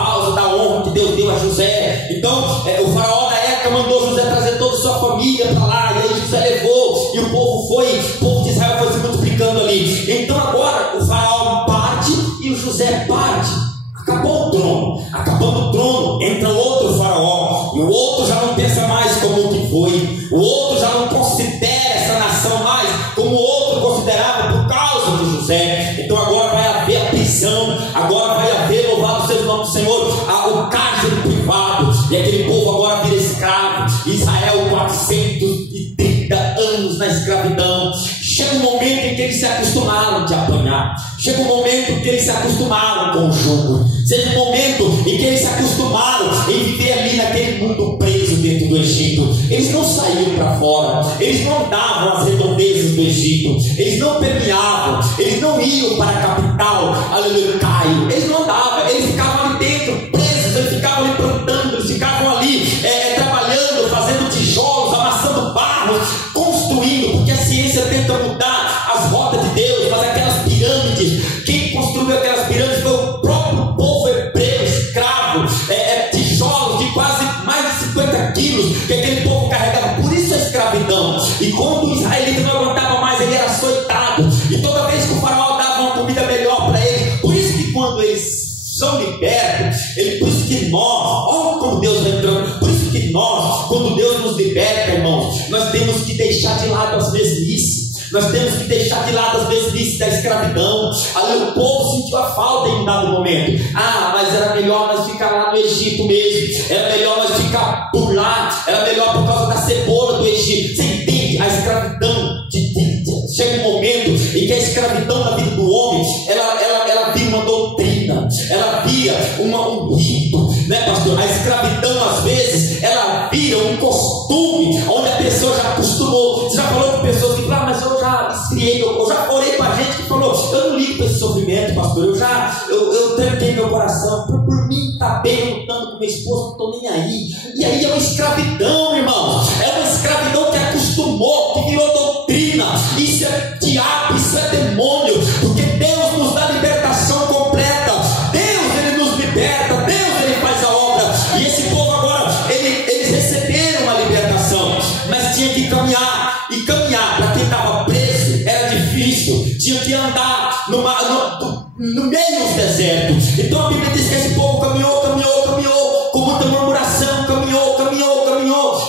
Então o faraó da época mandou José trazer toda a sua família para lá, e aí José levou, e o povo de Israel foi se multiplicando ali. Então agora o faraó parte e o José parte. Acabou o trono. Acabando o trono, entra outro faraó, e o outro já não pensa mais como o que foi, o outro já não considera essa nação mais como o outro considerava por causa de José. Então agora vai haver a prisão, agora vai haver, louvado seja o nome do Senhor, o cárcere privado, e aquele povo agora vira escravo. Israel 430 anos na escravidão. Chega um momento em que eles se acostumaram de apanhar, chega um momento em que eles se acostumaram com o jugo, chega um momento em que eles se acostumaram em viver ali naquele mundo preso dentro do Egito. Eles não saíram para fora, eles não andavam às redondezas do Egito, eles não permeavam, eles não iam para a capital, aleluia, Cairo. Eles não andavam, eles ficavam ali dentro, presos, eles ficavam ali plantando, eles ficavam ali trabalhando, fazendo tijolos, amassando barro, construindo, porque a ciência tenta mudar as rotas de Deus, mas aquelas pirâmides, quem construiu aquelas pirâmides foi o próprio povo hebreu, escravo, tijolos de quase mais de 50 quilos que aquele povo carregava. Por isso a escravidão. E quando o israelita não aguentava mais, ele era açoitado, e toda vez que o faraó dava uma comida melhor para eles. Por isso que quando eles são libertos, por isso que nós, olha como Deus vai entrando, por isso que nós, quando Deus nos liberta, irmãos, nós temos que deixar de lado as mesmices. Nós temos que deixar de lado as mesmices da escravidão. Ali o povo sentiu a falta em um dado momento. Mas era melhor nós ficar lá no Egito mesmo, era melhor nós ficar por lá, era melhor por causa da cebola do Egito. Você entende? A escravidão chega um momento em que a escravidão na vida do homem, ela vira uma doutrina, ela vira um rito, né, pastor? A escravidão às vezes ela vira um costume, onde a pessoa já acostumou. Você já falou com pessoas que falam, mas eu já esfriei, eu já orei com a gente que falou, eu não ligo para esse sofrimento, pastor, eu tranquei meu coração, por mim tá bem, eu lutando com minha esposa, não estou nem aí. E aí é uma escravidão, irmão, é uma escravidão que acostumou, que virou doutrina. Isso é diabo, isso é demônio, porque Deus nos dá libertação completa. Deus, ele nos liberta, Deus, ele faz a obra. E esse povo agora, eles receberam a libertação, mas tinha que caminhar, e caminhar para quem estava preso era difícil, tinha que andar no meio do deserto. Então a Bíblia diz que esse povo caminhou com muita murmuração, caminhou,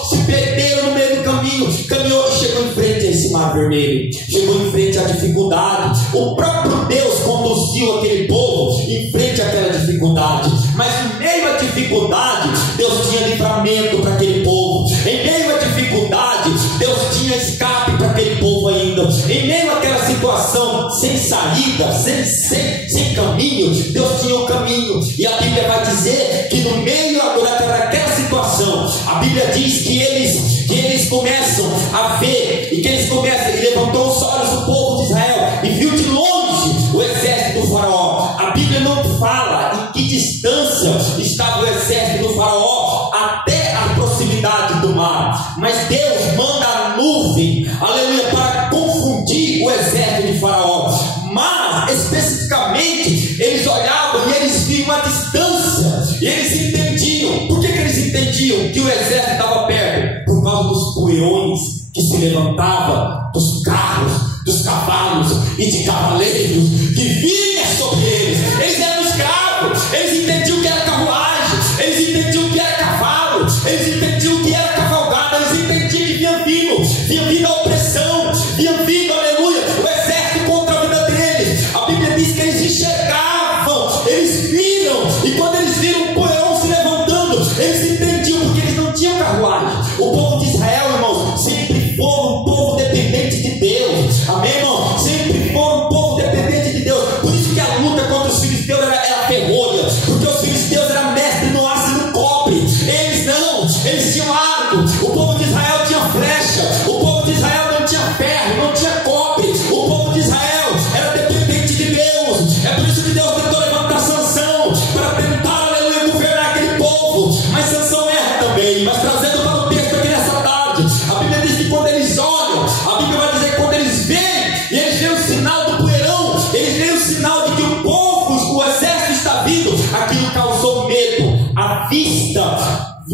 se perderam no meio do caminho, caminhou e chegou em frente a esse mar vermelho, chegou em frente à dificuldade. O próprio Deus conduziu aquele povo em frente àquela dificuldade, mas em meio à dificuldade Deus tinha livramento para aquele povo. Em meio à dificuldade Deus tinha escape para aquele povo ainda. Em meio àquela situação sem saída, sem caminho, Deus tinha um caminho. E a Bíblia vai dizer que no meio daquela situação, a Bíblia diz que eles começam a ver, e que ele levantou os olhos do povo de Israel e viu de longe o exército do faraó. A Bíblia não fala em que distância estava o exército do faraó até a proximidade do mar, mas Deus manda a nuvem, aleluia, para confundir o exército de faraó. Mas especificamente eles olhavam e eles viam a distância, e eles entendiam. Por que eles entendiam que o exército estava perto? Por causa dos poeirões que se levantavam dos carros, dos cavalos e de cavaleiros que vinha sobre eles. Eles eram escravos, eles entendiam que era carruagem, eles entendiam que era cavalo, eles entendiam que era cavalgada, eles entendiam que vinha vindo a opressão, vinha vindo, aleluia, o exército contra a vida deles. A Bíblia diz que eles enxergavam, eles viram, e quando eles viram o poeirão se levantando, eles entendiam, porque eles não tinham carruagem. O povo de Israel, irmãos, sempre foram um povo dependente de Deus. Amém, irmão? Sempre foram um povo dependente de Deus. Por isso que a luta contra os filisteus era ferrolha, porque os filisteus eram mestres no aço e no cobre. Eles não, eles tinham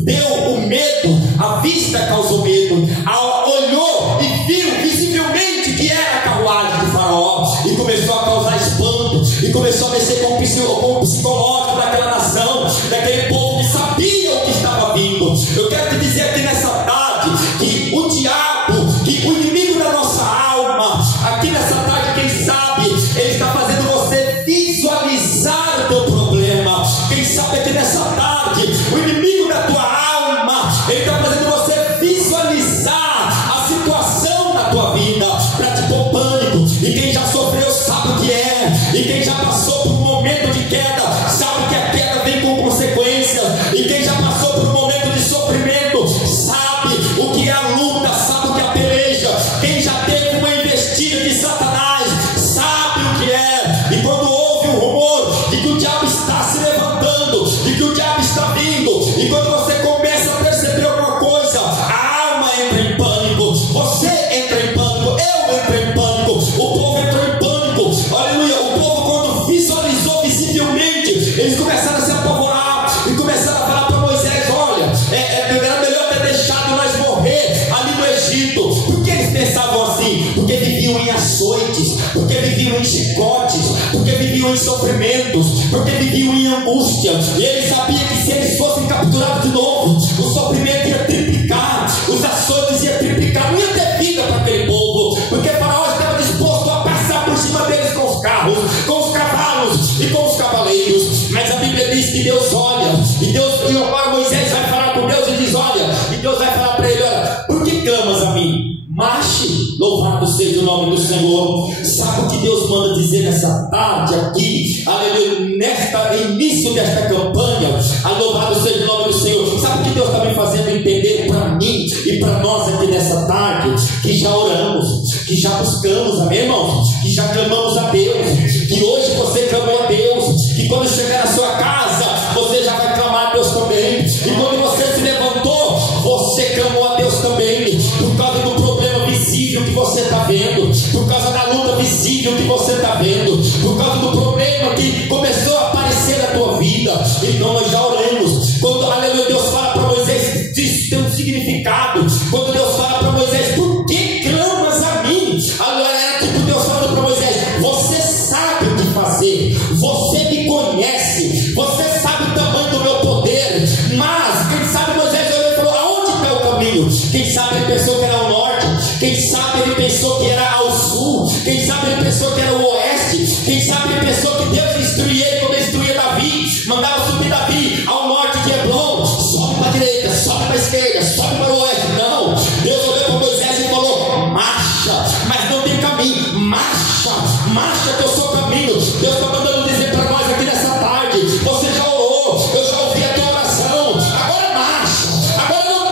deu o medo, a vista causou medo, olhou e viu visivelmente que era a carruagem de Faraó, e começou a causar espanto, e começou a mexer com o psicológico daquela nação, daquele povo que sabia o que estava vindo. Eu quero te dizer aqui nessa tarde que o diabo, que o inimigo da nossa alma, aqui nessa tarde, quem sabe, ele está fazendo você visualizar o teu problema. Quem sabe aqui nessa tarde, o inimigo da tua alma, ele está fazendo você visualizar a situação da tua vida, para te pôr pânico. E quem já sofreu sabe o que é, e quem já passou por um momento de queda sabe que a queda vem com consequências, e quem já passou por um momento de sofrimento sabe o que é a luta, sabe o que é a peleja. Quem já teve uma investida de Satanás sabe o que é. E quando houve um rumor de que o diabo está se levantando, de que o diabo está vindo, e quando você começa a perceber alguma coisa, a alma entra em pânico, você entra em pânico, eu entro em pânico, o povo entrou em pânico. Aleluia. O povo, quando visualizou visivelmente, eles começaram a se apavorar e começaram a falar para Moisés: olha, era melhor ter deixado nós morrer ali no Egito. Por que eles pensavam assim? Porque viviam em açoites, porque viviam em chicotes, porque viviam em sofrimentos, porque viviam em angústia. E eles sabiam que se eles fossem capturados de novo, o sofrimento ia triplicar, os açoites iam triplicar, não ia ter vida para aquele povo, porque Faraó estava disposto a passar por cima deles com os carros, com os cavalos e com os cavaleiros. Mas a Bíblia diz que Deus olha, e agora Moisés vai falar com Deus e diz: olha, e Deus vai falar para ele: olha, por que clamas a mim? Marche, louvado seja o nome do Senhor. Sabe o que Deus manda dizer nessa tarde aqui, aleluia, nesta início desta campanha? Louvado seja o nome do Senhor. Sabe o que Deus está me fazendo entender para mim e para nós aqui nessa tarde? Que já oramos, que já buscamos, amém, irmãos? Que já clamamos a Deus, que hoje você clamou a Deus, que quando chegar na sua casa, você já vai clamar a Deus também, e quando você se levantou, você clamou a Deus também, por causa do problema visível que você está vendo, por causa da luta visível que você está vendo, por causa do problema que começou a aparecer na tua vida. Então nós já oramos. Quando, aleluia, Deus fala para Moisés, isso tem um significado. Quando Deus fala para Moisés: por que clamas a mim? Agora é tipo Deus falando para Moisés: você sabe o que fazer, você me conhece, você sabe o tamanho do meu poder. Mas quem sabe Moisés olhou e falou: aonde está o caminho? Quem sabe ele pensou que era o norte, quem sabe ele pensou que era ao sul, quem sabe ele pensou que era o oeste, quem sabe ele pensou que Deus instruía ele como instruía Davi, mandava subir Davi ao norte de Hebron, sobe para a direita, sobe para a esquerda, sobe para o oeste. Não, Deus olhou para Moisés e falou: marcha, mas não tem caminho, marcha, marcha que eu sou o caminho. Deus está mandando dizer para nós aqui nessa tarde: você já orou, eu já ouvi a tua oração, agora marcha, agora não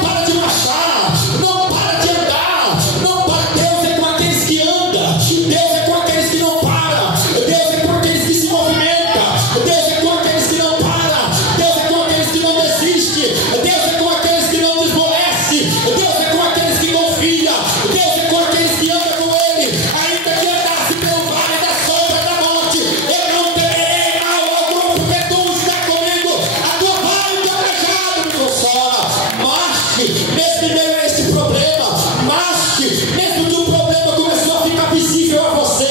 para de marchar, não para de andar, não para. Deus é com aqueles que andam, Deus é com aqueles que não param, Deus é com aqueles que se movimentam, Deus é com aqueles que não param, Deus é com aqueles que não desistem, Deus é com aqueles que não desmolecem, Deus é com aqueles que confiam, Deus é com aqueles que andam com Ele. Ainda que andasse pelo vale da sombra da morte, eu não temerei mal algum, porque tu está comigo, a tua vara e o teu cajado me consola. Marche, mesmo em meio a este problema, marche, mesmo que o problema começou a ficar visível a você,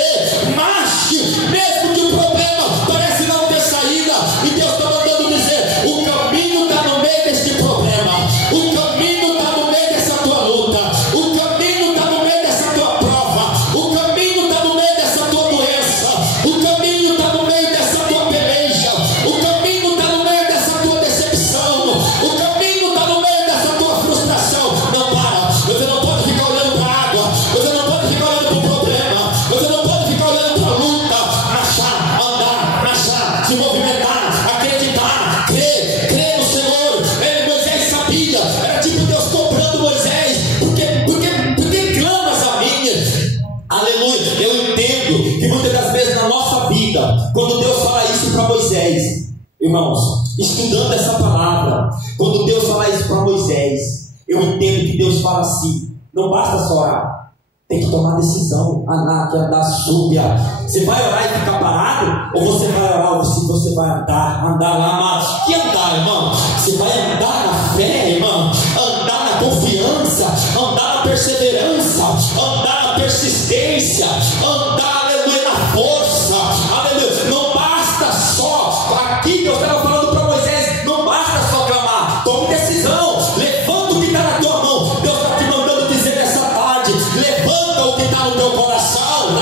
marche, mesmo que o problema parece não ter saída, e Deus está mandando dizer: o caminho está no meio deste problema, o caminho está no meio dessa tua luta, o caminho está no meio dessa tua prova, o caminho está no meio dessa tua doença, o caminho está no meio dessa tua peleja, o caminho está no meio dessa tua decepção, o caminho está no meio dessa tua frustração. Não para, você não pode ficar olhando para a água, você não pode ficar olhando para o problema, você não pode ficar olhando para a luta. Marchar, andar, marchar, se movimentar, acreditar, crer no Senhor. Moisés sabia, era tipo Deus cobrando Moisés: por que clamas a mim? Aleluia. Eu entendo que muitas das vezes na nossa vida, quando Deus fala isso para Moisés, irmãos, estudando essa palavra, quando Deus fala isso para Moisés, eu entendo que Deus fala assim: não basta só orar, Tem que tomar decisão, andar súbia. Você vai orar e ficar parado? Ou você vai orar ou você vai andar lá, mas que andar, irmão? Você vai andar na fé, irmão, andar na confiança, andar na perseverança, andar na persistência, andar, aleluia, na força, aleluia. Não basta só, aqui Deus estava falando para Moisés, não basta só clamar, tome decisão, levanta o que está na tua mão. Deus está te mandando dizer nessa tarde, levanta o que está no teu coração,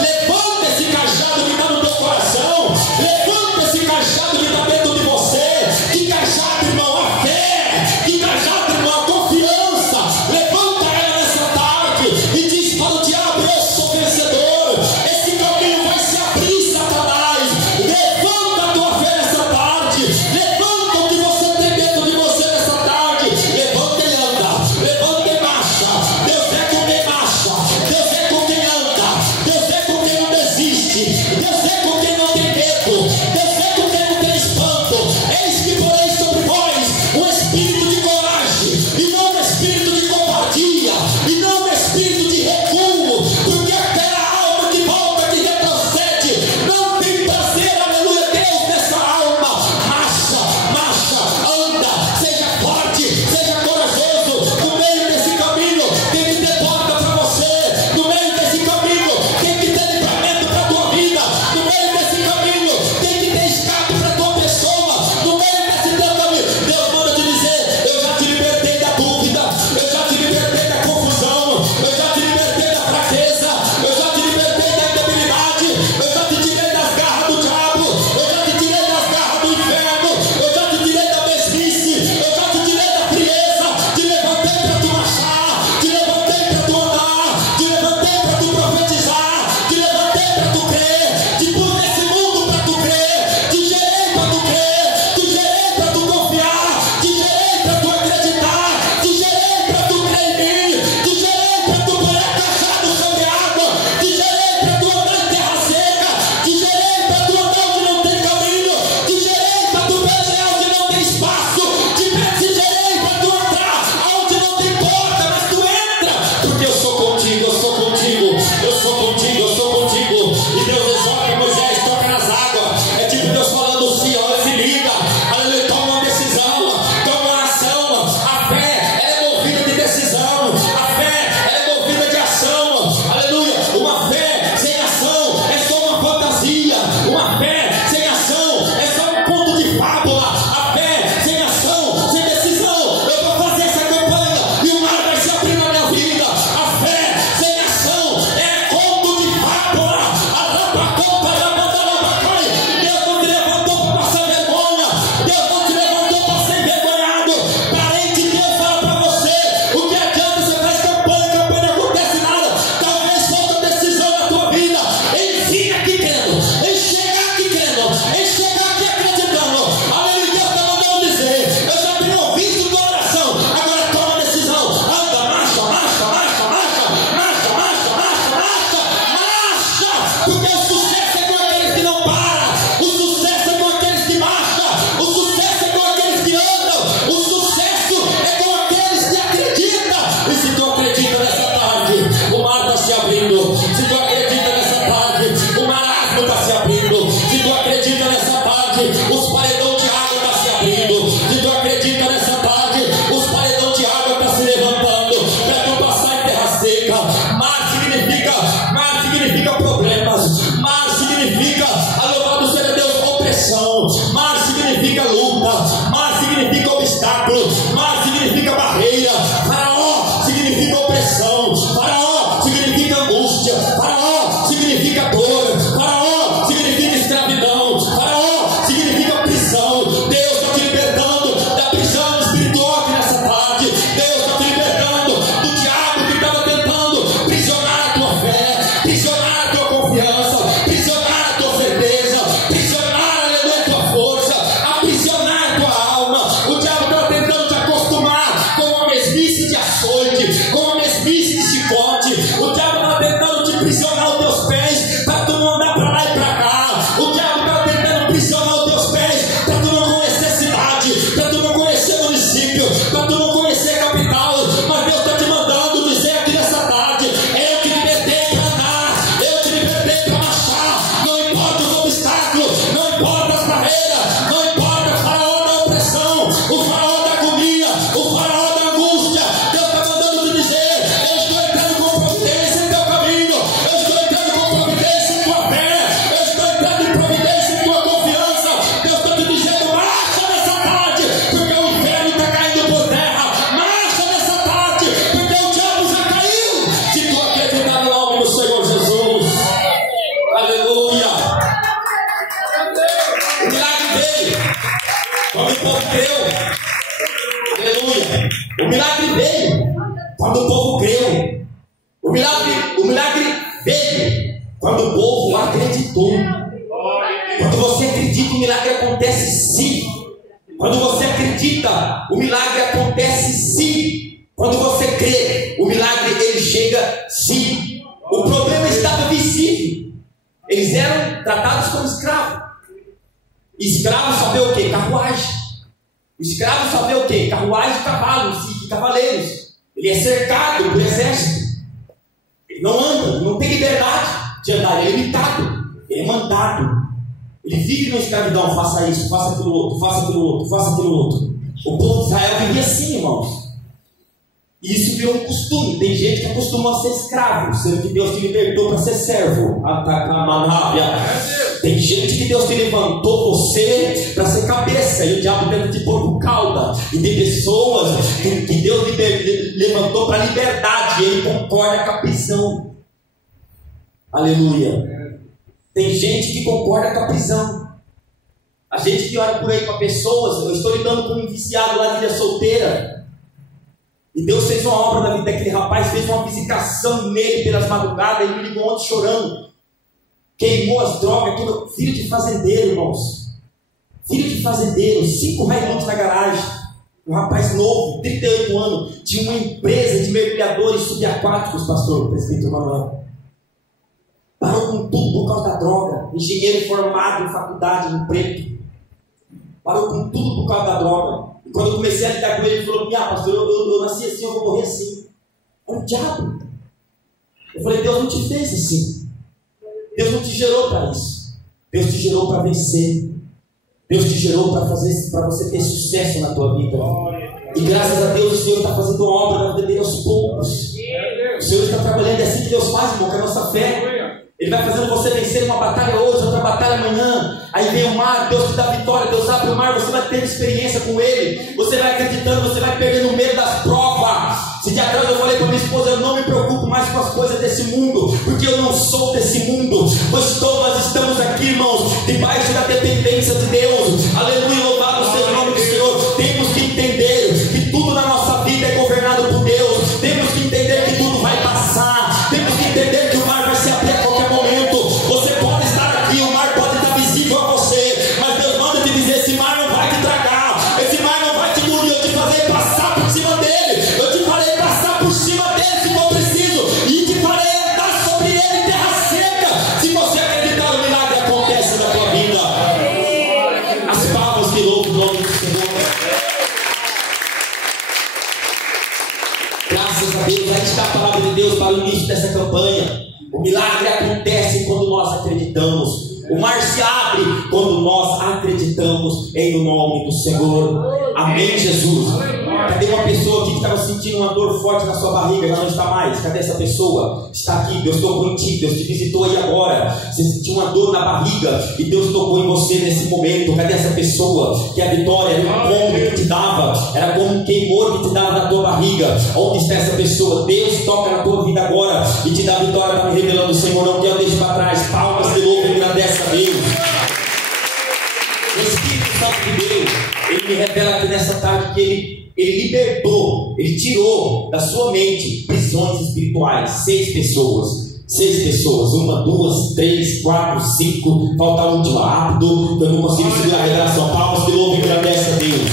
levanta esse cajado que está no teu coração, levanta esse cajado que está dentro de você. Que cajado, irmão, a fé, que cajado, irmão, a confiança. Levanta ela nessa tarde e diz para o diabo: eu sou vencedor, esse caminho vai se abrir, Satanás. Levanta a tua fé nessa tarde, levanta o que você tem dentro de você nessa tarde, levanta e anda, levanta e marcha. Deus é com quem marcha, Deus é com quem anda, Deus é com quem não desiste, Deus é com quem não tem medo, Deus é com quem não tem espanto. Eis que porém sobre vós um espírito de coragem, e não um espírito de covardia, e não um espírito de recuo, porque aquela alma que volta, que retrocede, não tem prazer, aleluia, Deus, nessa alma. Marcha, anda, seja forte, seja corajoso. No meio desse caminho tem que ter porta para você, no meio desse caminho tem que ter livramento para a tua vida, no meio desse caminho tem que ter escape para a tua pessoa, no meio desse teu caminho. Deus manda te dizer: eu já te libertei da dúvida, eu já te libertei da confusão, eu já te libertei da fraqueza, eu já te libertei da indebilidade, eu já te tirei das garras do diabo, eu já te tirei das garras do inferno, eu já te tirei da mesmice, eu já te tirei da frieza. Te levantei para tu marchar, te levantei para tu andar, te levantei para tu profetizar, te levantei para tu crer, te pus nesse mundo para tu crer, te gerei para tu crer, te gerei para tu confiar, te gerei para tu acreditar, te gerei para tu crer em mim, te gerei para tu pôr a cajado sobre água, te gerei para tu andar em terra seca, te gerei para tu andar onde não tem caminho, te gerei para tu pelear onde não tem espaço, te gerei para tu entrar onde não tem porta, mas tu entra, porque eu sou contigo, eu sou contigo, eu sou contigo, eu sou contigo. E Deus exorta Moisés: toca nas águas. É tipo Deus falando: se liga, aleluia, toma uma decisão, toma uma ação. A fé, ela é movida de decisão, a fé, ela é movida de ação, aleluia. Uma fé sem ação é só uma fantasia, uma fé sem ação é só um conto de fábula. A fé sem ação, sem decisão, eu vou fazer essa campanha e o mar vai se abrir na minha vida. A fé sem ação é conto de fábula. Deus não te levantou para passar vergonha, Deus não te levantou para ser envergonhado. Parente, Deus fala para você: o que adianta você faz campanha não acontece nada. Talvez falta decisão na tua vida. Ensina aqui crendo, enxergar aqui crendo, enxergar aqui acreditando. Aleluia, Deus está mandando dizer: eu já tenho ouvido tua oração, agora toma decisão. Anda, marcha, porque o sucesso é com aqueles que não param, o sucesso é com aqueles que marcham, o sucesso é com aqueles que andam, o sucesso é com aqueles que acreditam. E se tu acredita nessa tarde, o mar está se abrindo. Se tu acredita nessa tarde, o marasmo está se abrindo. Se tu acredita nessa tarde, os paredões de água estão se abrindo. Se tu acredita nessa tarde, os paredões de água estão se levantando para tu passar em terra seca. Mar significa problemas, mar significa, louvado seja Deus, opressão, mar significa luta, mar significa obstáculo, mar significa barreira. Faraó significa opressão, Faraó significa angústia, Faraó significa dor, Faraó significa escravidão, Faraó significa prisão. Deus está te libertando da prisão espiritual aqui nessa tarde. Deus está te libertando do diabo que estava tentando prisionar a tua fé, prisionar a tua confiança, prisionar a tua certeza, prisionar, aleluia, a tua força, aprisionar a tua alma. O diabo estava tentando te acostumar o povo creu. Aleluia. O milagre veio quando o povo creu. O milagre veio quando o povo acreditou. Quando você acredita, o milagre acontece sim. Quando você acredita, o milagre acontece sim. Quando você crê, o milagre ele chega sim. O problema estava visível. Eles eram tratados como escravos. Escravos saber o que? Carruagem. Escravos saber o que? Carruagem de cavalos e cavaleiros. Ele é cercado por exército. Ele não anda, não tem liberdade de andar, ele é limitado, ele é mandado. Ele vive na escravidão, faça isso, faça aquilo outro, faça aquilo outro, faça aquilo outro. O povo de Israel vivia assim, irmãos. E isso virou um costume. Tem gente que acostumou a ser escravo, sendo que Deus te libertou para ser servo. Tem gente que Deus te levantou você para ser cabeça, e o diabo tenta te pôr por cauda. E tem pessoas que Deus levantou para liberdade, e ele concorda com a prisão. Aleluia. Tem gente que concorda com a prisão. A gente que olha por aí para pessoas, eu estou lidando com um viciado lá de vida solteira. E Deus fez uma obra na vida daquele rapaz, fez uma visitação nele pelas madrugadas. Ele me ligou ontem chorando. Queimou as drogas, tudo. Filho de fazendeiro, irmãos. Filho de fazendeiro, 5 Hilux na garagem. Um rapaz novo, 38 anos, tinha uma empresa de mergulhadores subaquáticos, pastor, presbítero Manuel. Parou com tudo por causa da droga. Engenheiro formado em faculdade, em preto. Parou com tudo por causa da droga. E quando eu comecei a lidar com ele, ele falou: pastor, eu nasci assim, eu vou morrer assim. É o diabo. Eu falei: Deus não te fez assim. Deus não te gerou para isso. Deus te gerou para vencer. Deus te gerou para você ter sucesso na tua vida. E graças a Deus o Senhor está fazendo uma obra na vida dele aos poucos. O Senhor está trabalhando, é assim que Deus faz, irmão, com a nossa fé. Ele vai fazendo você vencer uma batalha hoje, outra batalha amanhã. Aí vem o mar, Deus te dá vitória, Deus abre o mar, você vai ter experiência com Ele. Você vai acreditando, você vai perdendo o medo das provas. Esse dia atrás eu falei para minha esposa: eu não me preocupo mais com as coisas desse mundo, porque eu não sou desse mundo. Pois nós estamos aqui, irmãos, debaixo da dependência de Deus. Aleluia, louvado seja o nome do Senhor. Temos que entender que tudo na nossa vida é governado por Deus. Temos que entender que tudo vai passar. Temos que entender que o mar vai se abrir a qualquer momento. Você pode estar aqui, o mar pode estar visível a você, mas Deus manda te dizer: esse mar não vai te tragar, esse mar não vai te engolir. Eu te farei passar por cima dele, eu te farei passar por cima dele se for preciso, e te farei andar sobre ele em terra seca. Se você acreditar, o milagre acontece na tua vida. As palmas que louvam o nome do Senhor. Graças a Deus, aí está a palavra de Deus para o início dessa campanha. O milagre acontece quando nós acreditamos. O mar se abre quando nós acreditamos em o nome do Senhor. Amém, Jesus. Cadê uma pessoa aqui que estava sentindo uma dor forte na sua barriga? Já não está mais. Cadê essa pessoa? Está aqui. Deus tocou em ti. Deus te visitou aí agora. Você sentiu uma dor na barriga e Deus tocou em você nesse momento. Cadê essa pessoa? Que a vitória era um pombo que te dava, era como um queimor que te dava na tua barriga. Onde está essa pessoa? Deus toca na tua vida agora e te dá vitória. Está me revelando o Senhor. Não quero deixar para trás. Palmas de louvo e agradece a Deus. O Espírito Santo de Deus, ele me revela aqui nessa tarde que ele libertou, ele tirou da sua mente prisões espirituais. 6 pessoas. 6 pessoas, 1, 2, 3, 4, 5. Falta a última, rápido, que eu não consigo segurar a revelação. Palmas de louvo e agradece a Deus.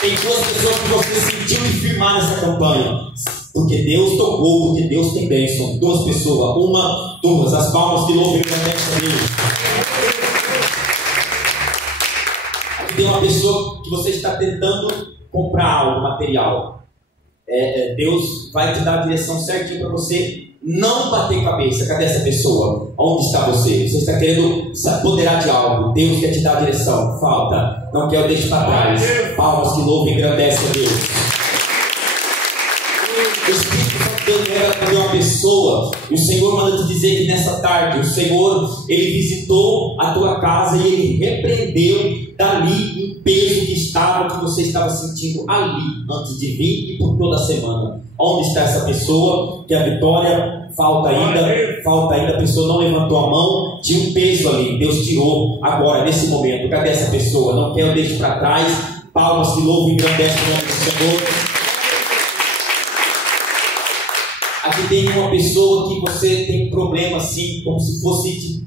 Tem 2 pessoas que você sentiu e firmar nessa campanha, porque Deus tocou, porque Deus tem bênção. 2 pessoas, 1, 2. As palmas de louvo e agradece a Deus. Tem uma pessoa que você está tentando comprar algo material. Deus vai te dar a direção certinha para você não bater cabeça. Cadê essa pessoa? Onde está você? Você está querendo se apoderar de algo. Deus quer te dar a direção. Falta. Não quer, deixar para trás. Palmas que louvam e agradece a Deus. O Espírito Santo de Deus era para uma pessoa, e o Senhor manda te dizer que nessa tarde o Senhor, ele visitou a tua casa e ele repreendeu dali um peso que você estava sentindo. ali, antes de vir e por toda a semana. Onde está essa pessoa que a vitória falta ainda, a pessoa não levantou a mão, tinha um peso ali, Deus tirou agora, nesse momento. Cadê essa pessoa? Não quer, eu deixo para trás. Palmas que louvam e engrandecem o nome do Senhor. Aqui tem uma pessoa que você tem um problema assim, como se fosse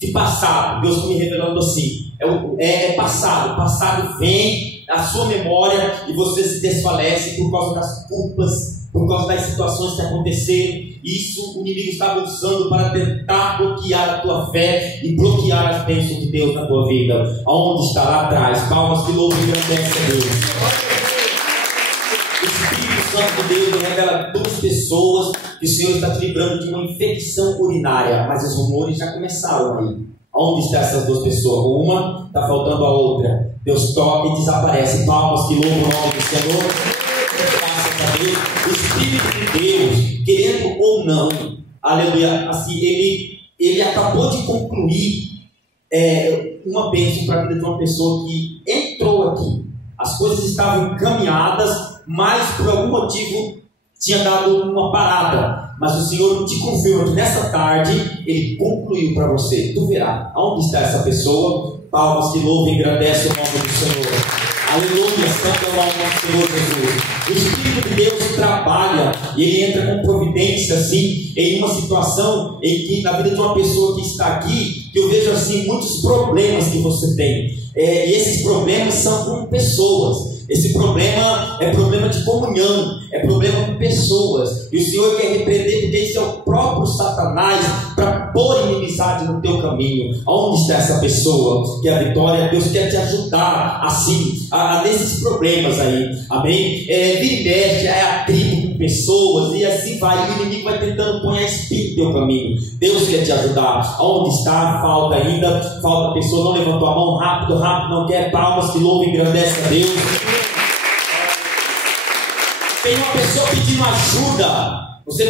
de passado. Deus está me revelando assim. É passado. Passado vem a sua memória e você se desfalece por causa das culpas, por causa das situações que aconteceram. Isso o inimigo estava usando para tentar bloquear a tua fé e bloquear as bênçãos de Deus na tua vida. Onde está lá atrás? Palmas que louvam e engrandecem a Deus. O Espírito Santo de Deus revela 2 pessoas que o Senhor está te livrando de uma infecção urinária, mas os rumores já começaram aí. Onde estão essas 2 pessoas? Uma está faltando a outra. Deus toca e desaparece. Palmas que louvam o nome do Senhor. Graças a Deus. O Espírito de Deus, querendo ou não, aleluia, assim, ele acabou de concluir uma bênção para a vida de uma pessoa que entrou aqui. As coisas estavam encaminhadas, mas por algum motivo tinha dado uma parada. Mas o Senhor te confirma que nessa tarde Ele concluiu para você. Tu verá onde está essa pessoa. Palmas que louvam e engrandecem o nome do Senhor. Aleluia, santo é o nome do Senhor Jesus. O Espírito de Deus trabalha e Ele entra com providência assim, em uma situação em que na vida de uma pessoa que está aqui, que eu vejo assim muitos problemas que você tem. E esses problemas são com pessoas. Esse problema é problema de comunhão, é problema com pessoas. E o Senhor quer repreender, porque esse é o próprio Satanás para pôr inimizade no teu caminho. Onde está essa pessoa? Que a vitória, Deus quer te ajudar assim, nesses problemas aí. Amém? Vira e mexe, a tribo com pessoas, e assim vai. O inimigo vai tentando pôr a espinho no teu caminho. Deus quer te ajudar. Onde está? Falta ainda. Falta a pessoa, não levantou a mão. Rápido, não quer. Palmas que louvam e engrandecem a Deus. Tem uma pessoa pedindo ajuda. Você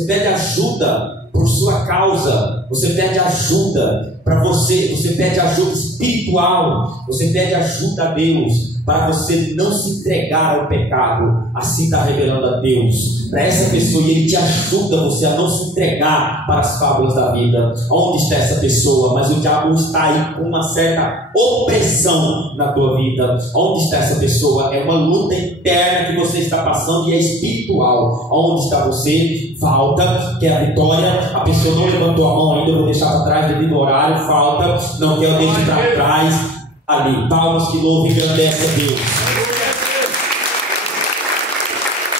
pede ajuda por sua causa. Você pede ajuda para você. Você pede ajuda espiritual. Você pede ajuda a Deus para você não se entregar ao pecado. Assim está revelando a Deus para essa pessoa, e Ele te ajuda você a não se entregar para as fábulas da vida. Onde está essa pessoa? Mas o diabo está aí com uma certa opressão na tua vida. Onde está essa pessoa? É uma luta interna que você está passando e é espiritual. Onde está você? Falta, quer a vitória. A pessoa não levantou a mão ainda, eu vou deixar para trás devido ao horário. Falta, não quer, eu deixo para trás. Ali, palmas que louvam e engrandecem a Deus.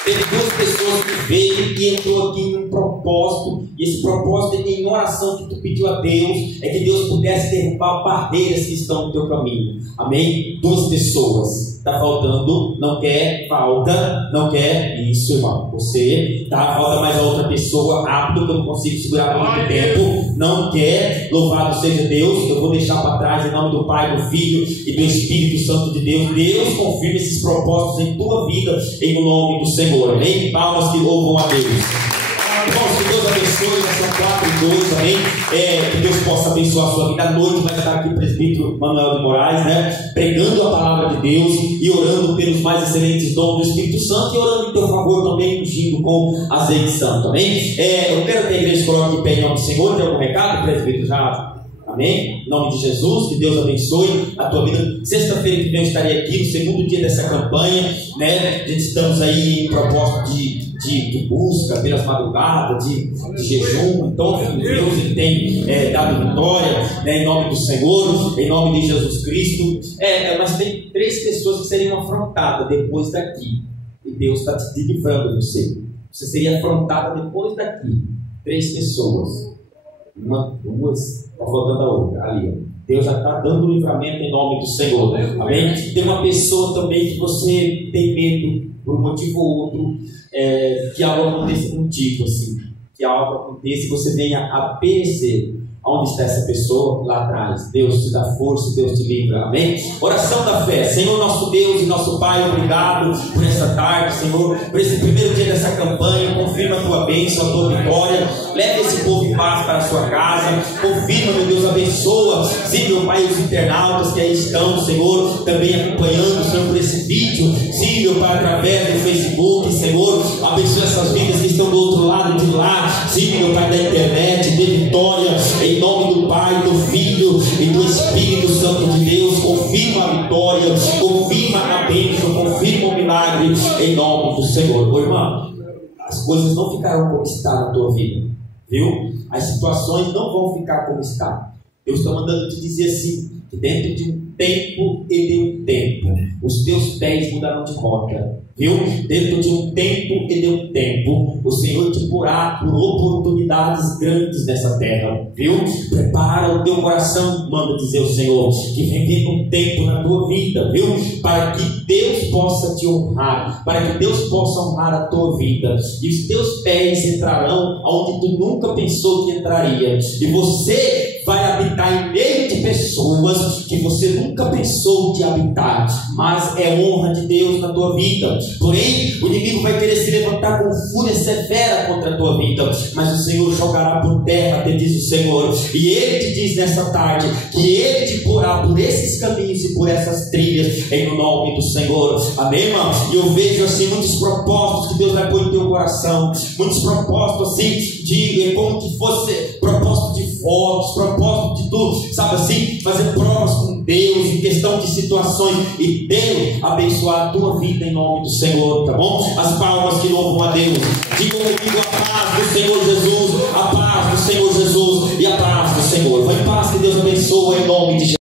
Teve 2 pessoas que veio e entrou aqui em um propósito, e esse propósito em oração que tu pediu a Deus, é que Deus pudesse derrubar barreiras que estão no teu caminho. Amém? 2 pessoas. Está faltando, não quer, falta, não quer. Isso, irmão. Você, tá? Falta mais a outra pessoa, rápido, que eu não consigo segurar por muito tempo. Não quer, louvado seja Deus. Eu vou deixar para trás em nome do Pai, do Filho e do Espírito Santo de Deus. Deus confirma esses propósitos em tua vida, em nome do Senhor. Amém? Palmas que louvam a Deus. Irmãos, que Deus abençoe, já são 4:02, amém? Que Deus possa abençoar a sua vida. À noite vai estar aqui o presbítero Manuel de Moraes, né? Pregando a palavra de Deus e orando pelos mais excelentes dons do Espírito Santo, e orando em teu favor também, ungindo com azeite santo, amém? Eu quero que a igreja coloque de pé em nome do Senhor. Tem algum recado, presbítero? Já? Amém? Em nome de Jesus, que Deus abençoe a tua vida. Sexta-feira que vem eu estarei aqui no segundo dia dessa campanha, né? Estamos aí em propósito de busca pelas madrugadas, de jejum. Então Deus Ele tem dado vitória, né? Em nome do Senhor, em nome de Jesus Cristo. Mas tem 3 pessoas que seriam afrontadas depois daqui, e Deus está te livrando de você. Você seria afrontada depois daqui. 3 pessoas. 1, 2, está faltando a outra ali. Deus já está dando livramento em nome do Senhor. Amém? Tem uma pessoa também que você tem medo por um motivo ou outro, que algo aconteça contigo, assim, que algo aconteça e você venha a perecer. Onde está essa pessoa? Lá atrás. Deus te dá força, Deus te livra. Amém? Oração da fé. Senhor nosso Deus e nosso Pai, obrigado por essa tarde, Senhor, por esse primeiro dia dessa campanha. Confirma a tua bênção, a tua vitória. Leve esse povo em paz para a sua casa. Confirma, meu Deus, abençoa. Sim, meu Pai, os internautas que aí estão, Senhor, também acompanhando, Senhor, por esse vídeo. Sim, meu Pai, através do Facebook, Senhor, abençoa essas vidas que estão do outro lado de lá. Sim, meu Pai, da internet, de vitória. Em nome do Pai, do Filho e do Espírito Santo de Deus, confirma a vitória, confirma a bênção, confirma o milagre, em nome do Senhor. Ô irmão, as coisas não ficarão como está na tua vida, viu? As situações não vão ficar como está. Deus está mandando te dizer assim, que dentro de um tempo e de um tempo, os teus pés mudarão de rota, viu? Dentro de um tempo e de um tempo, o Senhor te porá por oportunidades grandes nessa terra, viu? Prepara o teu coração, manda dizer o Senhor, que vem vindo um tempo na tua vida, viu? Para que Deus possa te honrar, para que Deus possa honrar a tua vida, e os teus pés entrarão onde tu nunca pensou que entraria, e você vai habitar em meio de pessoas que você nunca pensou de habitar, mas é honra de Deus na tua vida. Porém, o inimigo vai querer se levantar com fúria severa contra a tua vida, mas o Senhor jogará por terra, te diz o Senhor, e Ele te diz nessa tarde, que Ele te porá por esses caminhos e por essas trilhas, em nome do Senhor. Amém, irmão? E eu vejo assim muitos propósitos que Deus vai pôr no teu coração, muitos propósitos assim, de como que fosse propósito de fotos, propósito de tudo, sabe assim, fazer provas com Deus em questão de situações, e Deus abençoar a tua vida em nome do Senhor, tá bom? As palmas que louvam a Deus. Diga comigo: a paz do Senhor Jesus, a paz do Senhor Jesus e a paz do Senhor. Vai em paz, que Deus abençoe em nome de Jesus.